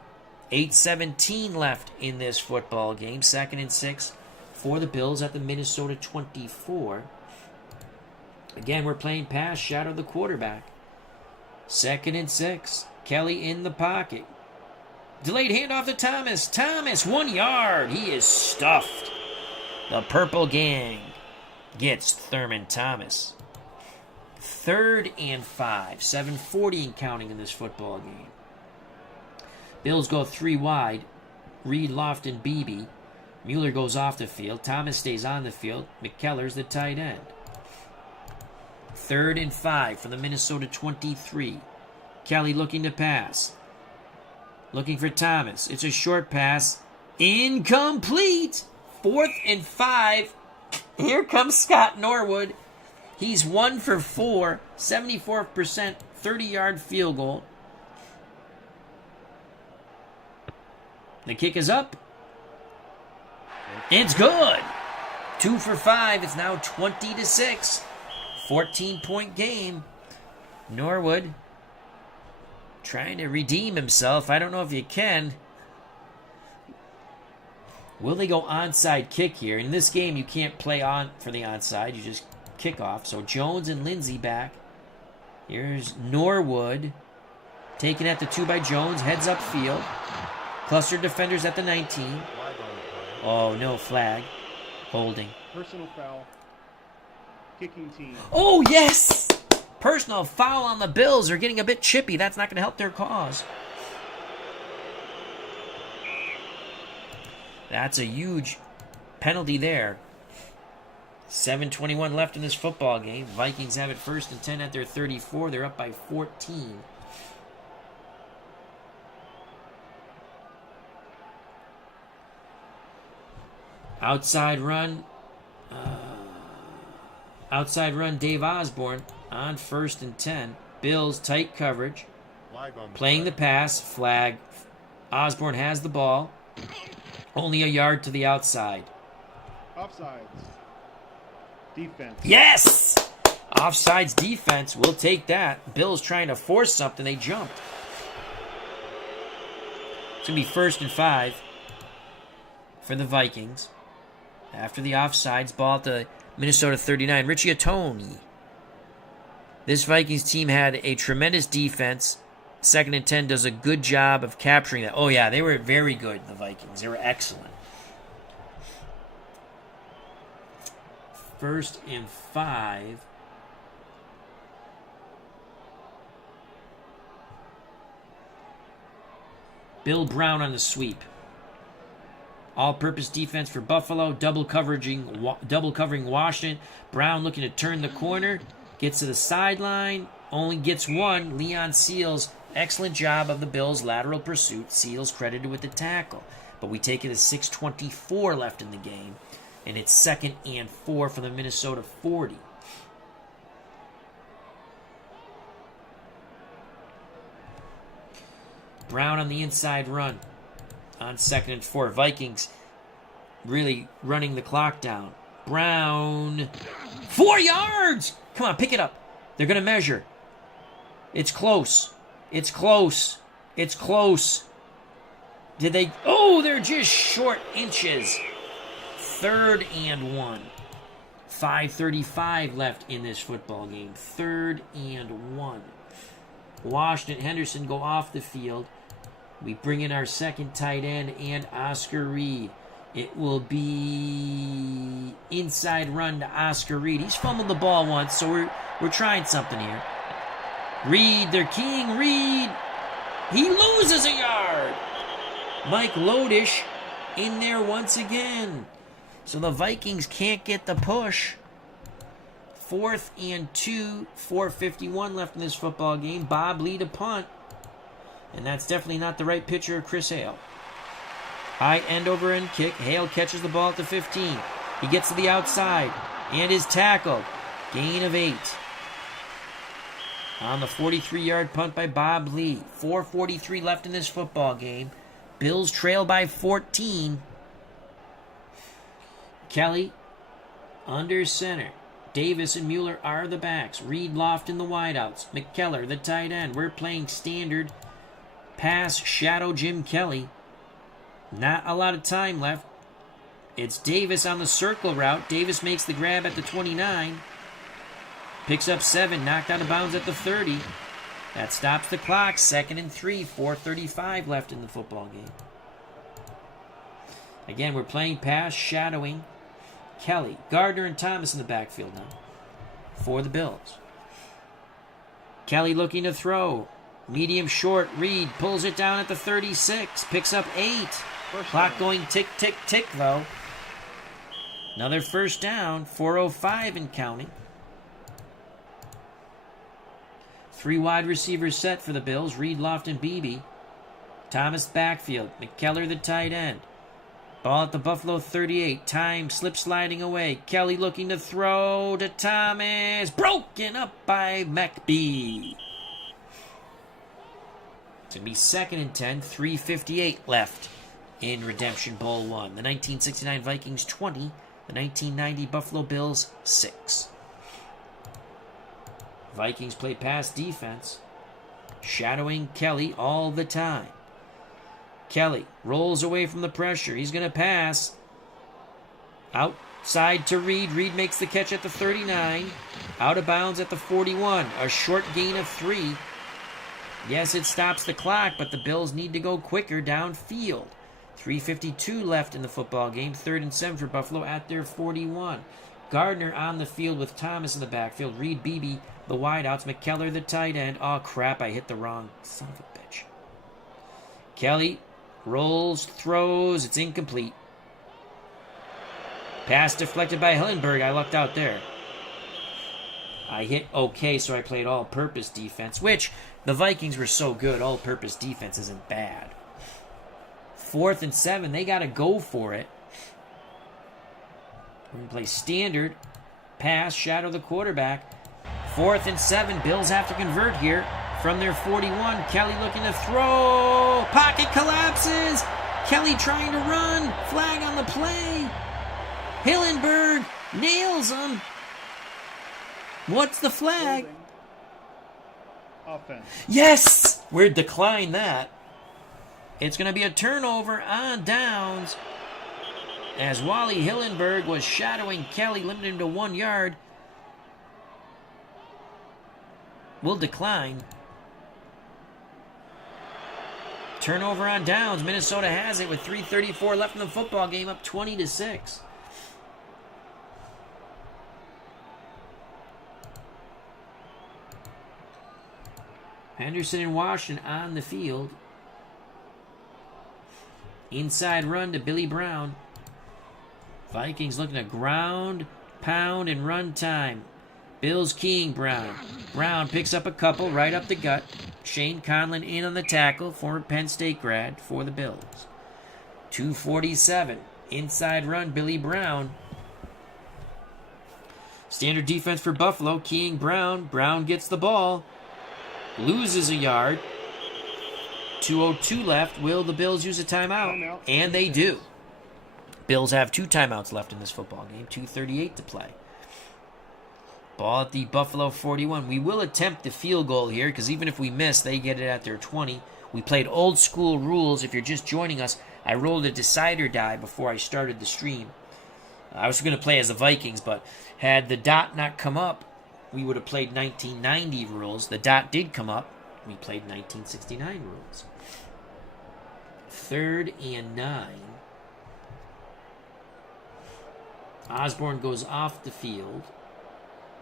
8:17 left in this football game. 2nd and 6 for the Bills at the Minnesota 24. Again, we're playing pass, shadow the quarterback. 2nd and 6. Kelly in the pocket. Delayed handoff to Thomas. Thomas, 1 yard. He is stuffed. The Purple Gang gets Thurman Thomas. 3rd and 5. 7:40 and counting in this football game. Bills go 3 wide. Reed, Lofton, Beebe. Mueller goes off the field. Thomas stays on the field. McKellar's the tight end. 3rd and 5 for the Minnesota 23. Kelly looking to pass. Looking for Thomas. It's a short pass. Incomplete. 4th and 5. Here comes Scott Norwood. He's 1 for 4. 74%. 30-yard field goal. The kick is up. It's good. 2 for 5. It's now 20-6. 14-point game. Norwood trying to redeem himself. I don't know if you can. Will they go onside kick here? In this game, you can't play on for the onside. You just kick off. So Jones and Lindsey back. Here's Norwood. Taken at the 2 by Jones. Heads up field. Clustered defenders at the 19. Oh, no flag. Holding. Personal foul. Kicking team. Oh, yes! Personal foul on the Bills. They're getting a bit chippy. That's not going to help their cause. That's a huge penalty there. 7:21 left in this football game. Vikings have it 1st and 10 at their 34. They're up by 14. Outside run. Dave Osborne on 1st and 10. Bills tight coverage. Playing the pass. Flag. Osborne has the ball. Only a yard to the outside. Offsides. Defense. Yes! Offsides defense. We'll take that. Bills trying to force something. They jumped. It's going to be 1st and 5 for the Vikings. After the offsides, ball at the Minnesota 39. Richie Atone. This Vikings team had a tremendous defense. 2nd and 10 does a good job of capturing that. Oh, yeah, they were very good, the Vikings. They were excellent. 1st and 5. Bill Brown on the sweep. All-purpose defense for Buffalo. Double covering Washington. Brown looking to turn the corner. Gets to the sideline. Only gets one. Leon Seals. Excellent job of the Bills' lateral pursuit. Seals credited with the tackle. But we take it as 6:24 left in the game. And it's 2nd and 4 from the Minnesota 40. Brown on the inside run. On 2nd and 4. Vikings really running the clock down. Brown. 4 yards! Come on, pick it up. They're going to measure. It's close. It's close. It's close. Did they... Oh, they're just short inches. 3rd and 1. 5:35 left in this football game. 3rd and 1. Washington Henderson go off the field. We bring in our second tight end and Oscar Reed. It will be inside run to Oscar Reed. He's fumbled the ball once, so we're trying something here. Reed, they're keying Reed. He loses a yard. Mike Lodish in there once again. So the Vikings can't get the push. 4th and 2, 4:51 left in this football game. Bob Lee to punt. And that's definitely not the right pitcher of Chris Hale. High end over end kick. Hale catches the ball at the 15. He gets to the outside and is tackled. Gain of 8. On the 43-yard punt by Bob Lee. 4:43 left in this football game. Bills trail by 14. Kelly under center. Davis and Mueller are the backs. Reed Loft in the wideouts. McKellar, the tight end. We're playing standard pass shadow Jim Kelly. Not a lot of time left. It's Davis on the circle route. Davis makes the grab at the 29. Picks up 7. Knocked out of bounds at the 30. That stops the clock. 2nd and 3. 4:35 left in the football game. Again, we're playing pass shadowing Kelly. Gardner and Thomas in the backfield now for the Bills. Kelly looking to throw. Medium short. Reed pulls it down at the 36. Picks up 8. Clock going tick, tick, tick, though. Another first down. 4:05 and counting. 3 wide receivers set for the Bills. Reed, Loft, and Beebe. Thomas backfield. McKellar the tight end. Ball at the Buffalo 38. Time slip sliding away. Kelly looking to throw to Thomas. Broken up by McBee. It's going to be 2nd and 10. 3:58 left in Redemption Bowl 1. The 1969 Vikings 20. The 1990 Buffalo Bills 6. Vikings play pass defense. Shadowing Kelly all the time. Kelly rolls away from the pressure. He's going to pass. Outside to Reed. Reed makes the catch at the 39. Out of bounds at the 41. A short gain of 3. Yes, it stops the clock, but the Bills need to go quicker downfield. 3:52 left in the football game. 3rd and 7 for Buffalo at their 41. Gardner on the field with Thomas in the backfield. Reed, Beebe, the wideouts. McKellar, the tight end. Oh, crap, I hit the wrong son of a bitch. Kelly rolls, throws. It's incomplete. Pass deflected by Hillenberg. I lucked out there. I hit okay, so I played all-purpose defense, which the Vikings were so good. All-purpose defense isn't bad. 4th and 7. They got to go for it. We're going to play standard. Pass, shadow the quarterback. 4th and 7. Bills have to convert here from their 41. Kelly looking to throw. Pocket collapses. Kelly trying to run. Flag on the play. Hillenberg nails him. What's the flag? Offense. Yes! We're declined that. It's going to be a turnover on downs as Wally Hillenberg was shadowing Kelly, limited him to 1 yard. Will decline. Turnover on downs. Minnesota has it with 3:34 left in the football game, up 20-6. Henderson and Washington on the field. Inside run to Billy Brown. Vikings looking to ground, pound, and run time. Bills keying Brown. Brown picks up a couple right up the gut. Shane Conlon in on the tackle, former Penn State grad for the Bills. 2:47. Inside run, Billy Brown. Standard defense for Buffalo, keying Brown. Brown gets the ball. Loses a yard. 2:02 left. Will the Bills use a timeout? And they do. Bills have 2 timeouts left in this football game. 2:38 to play. Ball at the Buffalo 41. We will attempt the field goal here because even if we miss, they get it at their 20. We played old school rules. If you're just joining us, I rolled a decider die before I started the stream. I was going to play as the Vikings, but had the dot not come up, we would have played 1990 rules. The dot did come up. We played 1969 rules. 3rd and 9. Osborne goes off the field.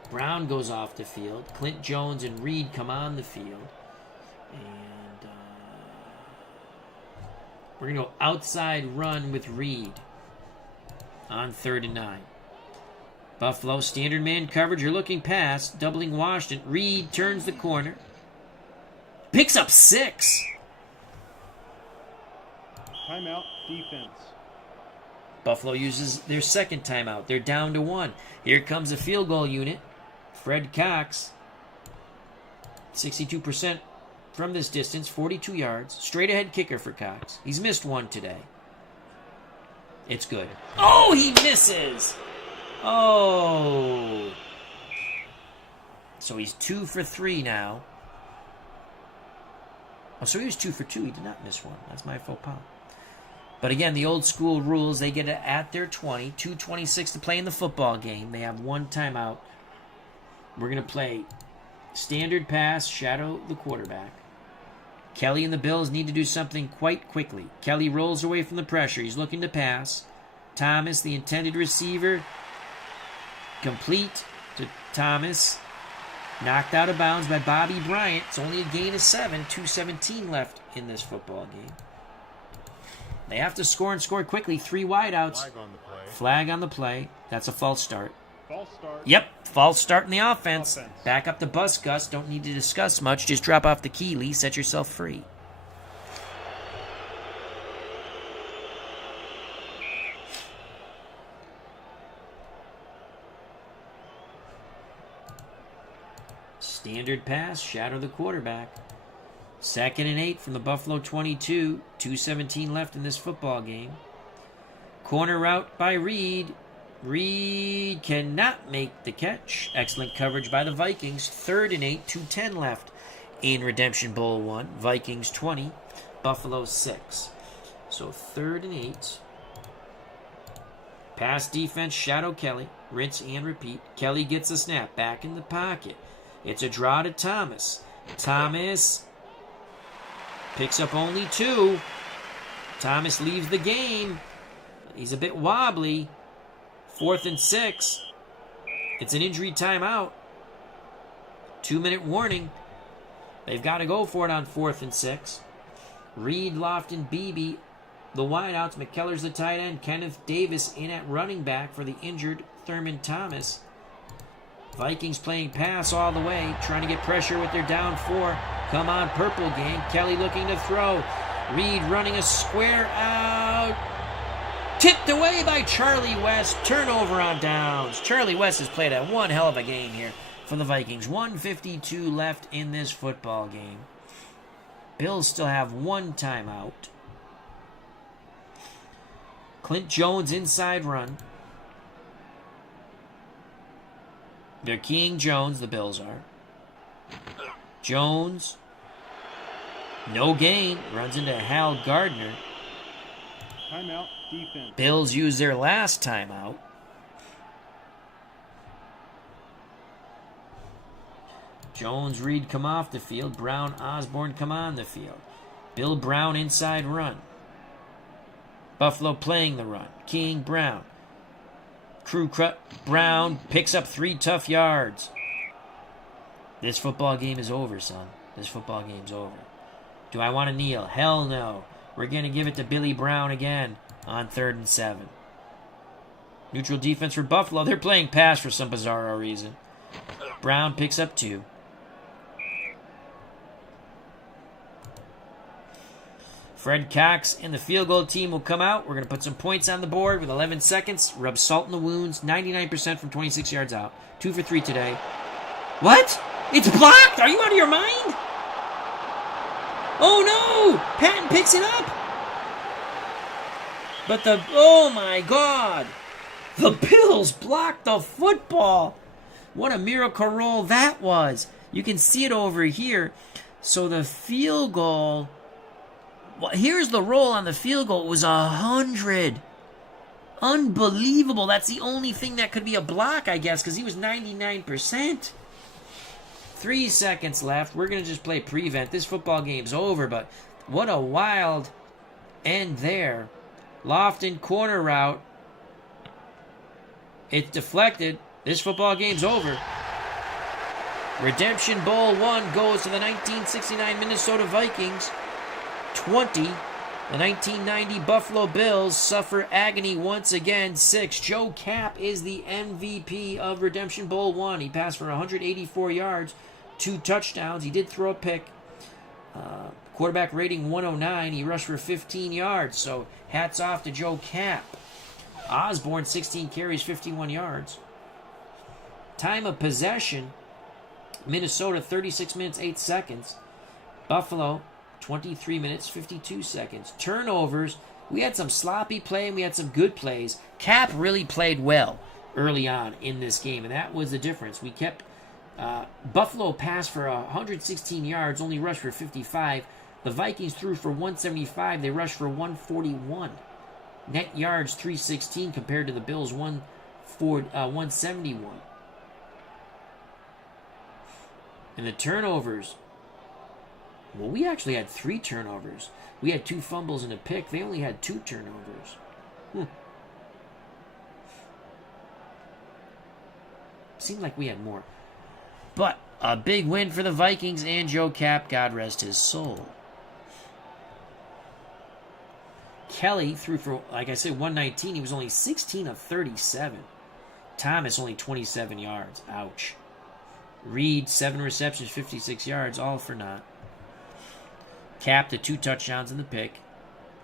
Brown goes off the field. Clint Jones and Reed come on the field. And we're going to go outside run with Reed on 3rd and 9. Buffalo, standard man coverage. You're looking past, doubling Washington. Reed turns the corner. Picks up 6. Timeout, defense. Buffalo uses their second timeout. They're down to 1. Here comes a field goal unit. Fred Cox. 62% from this distance, 42 yards. Straight ahead kicker for Cox. He's missed 1 today. It's good. Oh, he misses! Oh. So he's 2 for 3 now. Oh, so he was 2 for 2. He did not miss 1. That's my faux pas. But again, the old school rules, they get it at their 20. 2:26 to play in the football game. They have 1 timeout. We're going to play standard pass, shadow the quarterback. Kelly and the Bills need to do something quite quickly. Kelly rolls away from the pressure. He's looking to pass. Thomas, the intended receiver, complete to Thomas. Knocked out of bounds by Bobby Bryant. It's only a gain of 7. 2:17 left in this football game. They have to score and score quickly. 3 wideouts. Flag on the play. That's a false start. False start. Yep, false start in the offense. Back up the bus, Gus. Don't need to discuss much. Just drop off the key, Lee. Set yourself free. Standard pass, shadow the quarterback. 2nd and 8 from the Buffalo 22. 2:17 left in this football game. Corner route by Reed. Reed cannot make the catch. Excellent coverage by the Vikings. 3rd and 8. 2:10 left in Redemption Bowl 1. Vikings 20. Buffalo 6. So 3rd and 8. Pass defense, shadow Kelly. Rinse and repeat. Kelly gets a snap. Back in the pocket. It's a draw to Thomas. Thomas picks up only 2. Thomas leaves the game. He's a bit wobbly. 4th and 6. It's an injury timeout. 2-minute warning. They've got to go for it on 4th and 6. Reed, Lofton, Beebe, the wideouts. McKellar's the tight end. Kenneth Davis in at running back for the injured Thurman Thomas. Vikings playing pass all the way, trying to get pressure with their down 4. Come on, purple gang. Kelly looking to throw. Reed running a square out. Tipped away by Charlie West. Turnover on downs. Charlie West has played one hell of a game here for the Vikings. 1:52 left in this football game. Bills still have 1 timeout. Clint Jones inside run. They're keying Jones, the Bills are. Jones, no gain, runs into Hal Gardner. Timeout, defense. Bills use their last timeout. Jones, Reed come off the field. Brown, Osborne come on the field. Bill Brown inside run. Buffalo playing the run. King Brown. Brown picks up 3 tough yards. This football game is over, son. This football game's over. Do I want to kneel? Hell no. We're going to give it to Billy Brown again on 3rd and 7. Neutral defense for Buffalo. They're playing pass for some bizarro reason. Brown picks up 2. Fred Cox and the field goal team will come out. We're going to put some points on the board with 11 seconds. Rub salt in the wounds. 99% from 26 yards out. 2 for 3 today. What? It's blocked! Are you out of your mind? Oh no! Patton picks it up! But oh my God! The Bills blocked the football! What a miracle roll that was! You can see it over here. So the field goal... Well, here's the roll on the field goal. It was 100. Unbelievable. That's the only thing that could be a block, I guess, because he was 99%. 3 seconds left. We're going to just play prevent. This football game's over, but what a wild end there. Lofton corner route. It's deflected. This football game's over. Redemption Bowl 1 goes to the 1969 Minnesota Vikings. 20. The 1990 Buffalo Bills suffer agony once again. 6. Joe Kapp is the MVP of Redemption Bowl 1. He passed for 184 yards, 2 touchdowns. He did throw a pick. Quarterback rating 109. He rushed for 15 yards. So hats off to Joe Kapp. Osborne, 16 carries, 51 yards. Time of possession, Minnesota, 36 minutes, 8 seconds. Buffalo, 23 minutes, 52 seconds. Turnovers, we had some sloppy play and we had some good plays. Kapp really played well early on in this game, and that was the difference. We kept Buffalo passed for 116 yards, only rushed for 55. The Vikings threw for 175. They rushed for 141. Net yards, 316 compared to the Bills' 171. And the turnovers, well, we actually had 3 turnovers. We had 2 fumbles and a pick. They only had 2 turnovers. Seemed like we had more. But a big win for the Vikings and Joe Kapp, God rest his soul. Kelly threw for, like I said, 119. He was only 16 of 37. Thomas only 27 yards. Ouch. Reed, 7 receptions, 56 yards, all for naught. Kapp, the 2 touchdowns and the pick.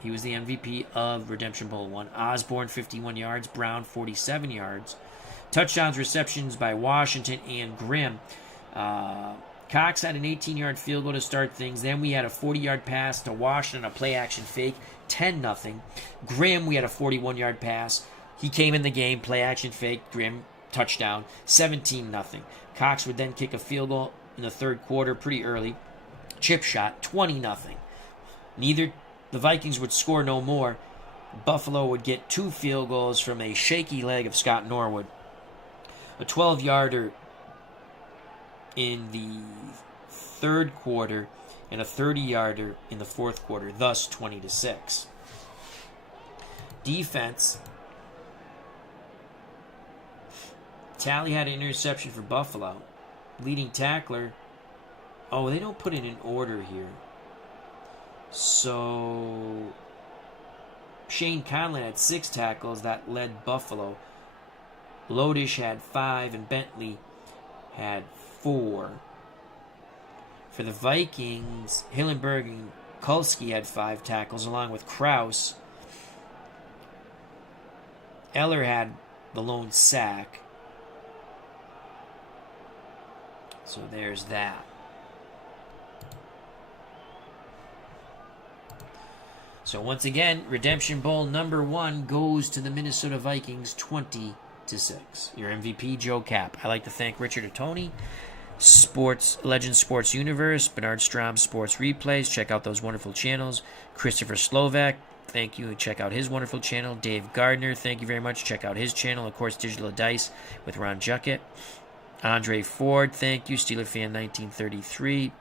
He was the MVP of Redemption Bowl 1. Osborne, 51 yards. Brown, 47 yards. Touchdowns, receptions by Washington and Grimm. Cox had an 18-yard field goal to start things. Then we had a 40-yard pass to Washington, a play-action fake, 10-0. Grimm, we had a 41-yard pass. He came in the game, play-action fake, Grimm, touchdown, 17-0. Cox would then kick a field goal in the third quarter pretty early. Chip shot, 20-0. The Vikings would score no more. Buffalo would get 2 field goals from a shaky leg of Scott Norwood. A 12-yarder in the third quarter and a 30-yarder in the fourth quarter, thus 20-6. Defense. Talley had an interception for Buffalo. Leading tackler. Oh, they don't put it in order here. So Shane Conlon had 6 tackles. That led Buffalo. Lodish had 5 and Bentley had 4. For the Vikings, Hillenberg and Kulski had 5 tackles along with Kraus. Eller had the lone sack. So there's that. So once again, Redemption Bowl number 1 goes to the Minnesota Vikings 20-6. Your MVP, Joe Kapp. I'd like to thank Richard Ottoni, Legend Sports Universe, Bernard Strom Sports Replays. Check out those wonderful channels. Christopher Slovak, thank you. Check out his wonderful channel. Dave Gardner, thank you very much. Check out his channel. Of course, Digital Dice with Ron Juckett. Andre Ford, thank you. Steeler Fan 1933.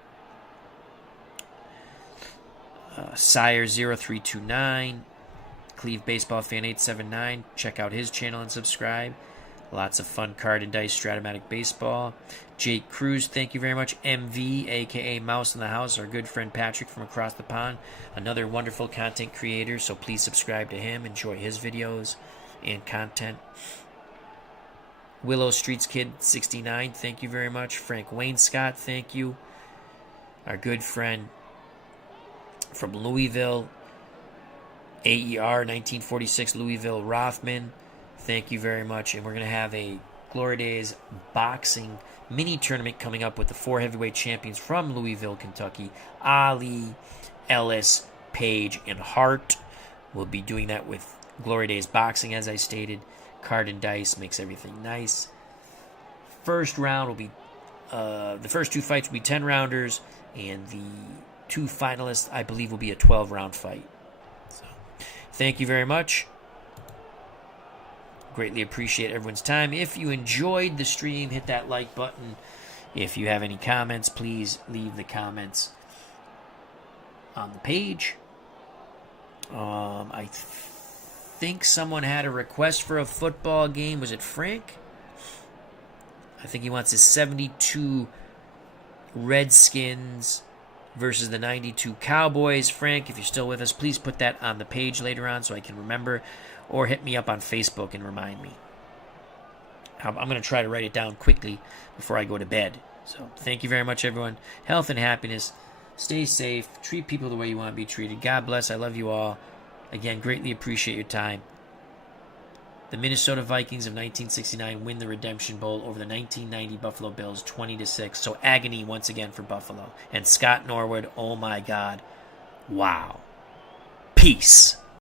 Sire0329. Cleve Baseball Fan 879. Check out his channel and subscribe. Lots of fun card and dice Stratomatic Baseball. Jake Cruz, thank you very much. MV, a.k.a. Mouse in the House. Our good friend Patrick from across the pond. Another wonderful content creator, so please subscribe to him. Enjoy his videos and content. Willow Streets Kid 69, thank you very much. Frank Wayne Scott, thank you. Our good friend from Louisville, AER 1946 Louisville Rothman, thank you very much. And we're going to have a Glory Days boxing mini tournament coming up with the 4 heavyweight champions from Louisville, Kentucky, Ali, Ellis, Page, and Hart. We'll be doing that with Glory Days boxing, as I stated. Card and dice makes everything nice. First round will be the first 2 fights will be 10 rounders, and the 2 finalists, I believe, will be a 12-round fight. So, thank you very much. Greatly appreciate everyone's time. If you enjoyed the stream, hit that like button. If you have any comments, please leave the comments on the page. I think someone had a request for a football game. Was it Frank? I think he wants his 72 Redskins versus the 92 Cowboys. Frank, if you're still with us, please put that on the page later on so I can remember, or hit me up on Facebook and remind me. I'm going to try to write it down quickly before I go to bed. So thank you very much, everyone. Health and happiness. Stay safe. Treat people the way you want to be treated. God bless. I love you all. Again, greatly appreciate your time. The Minnesota Vikings of 1969 win the Redemption Bowl over the 1990 Buffalo Bills 20-6. So agony once again for Buffalo. And Scott Norwood, oh my God. Wow. Peace.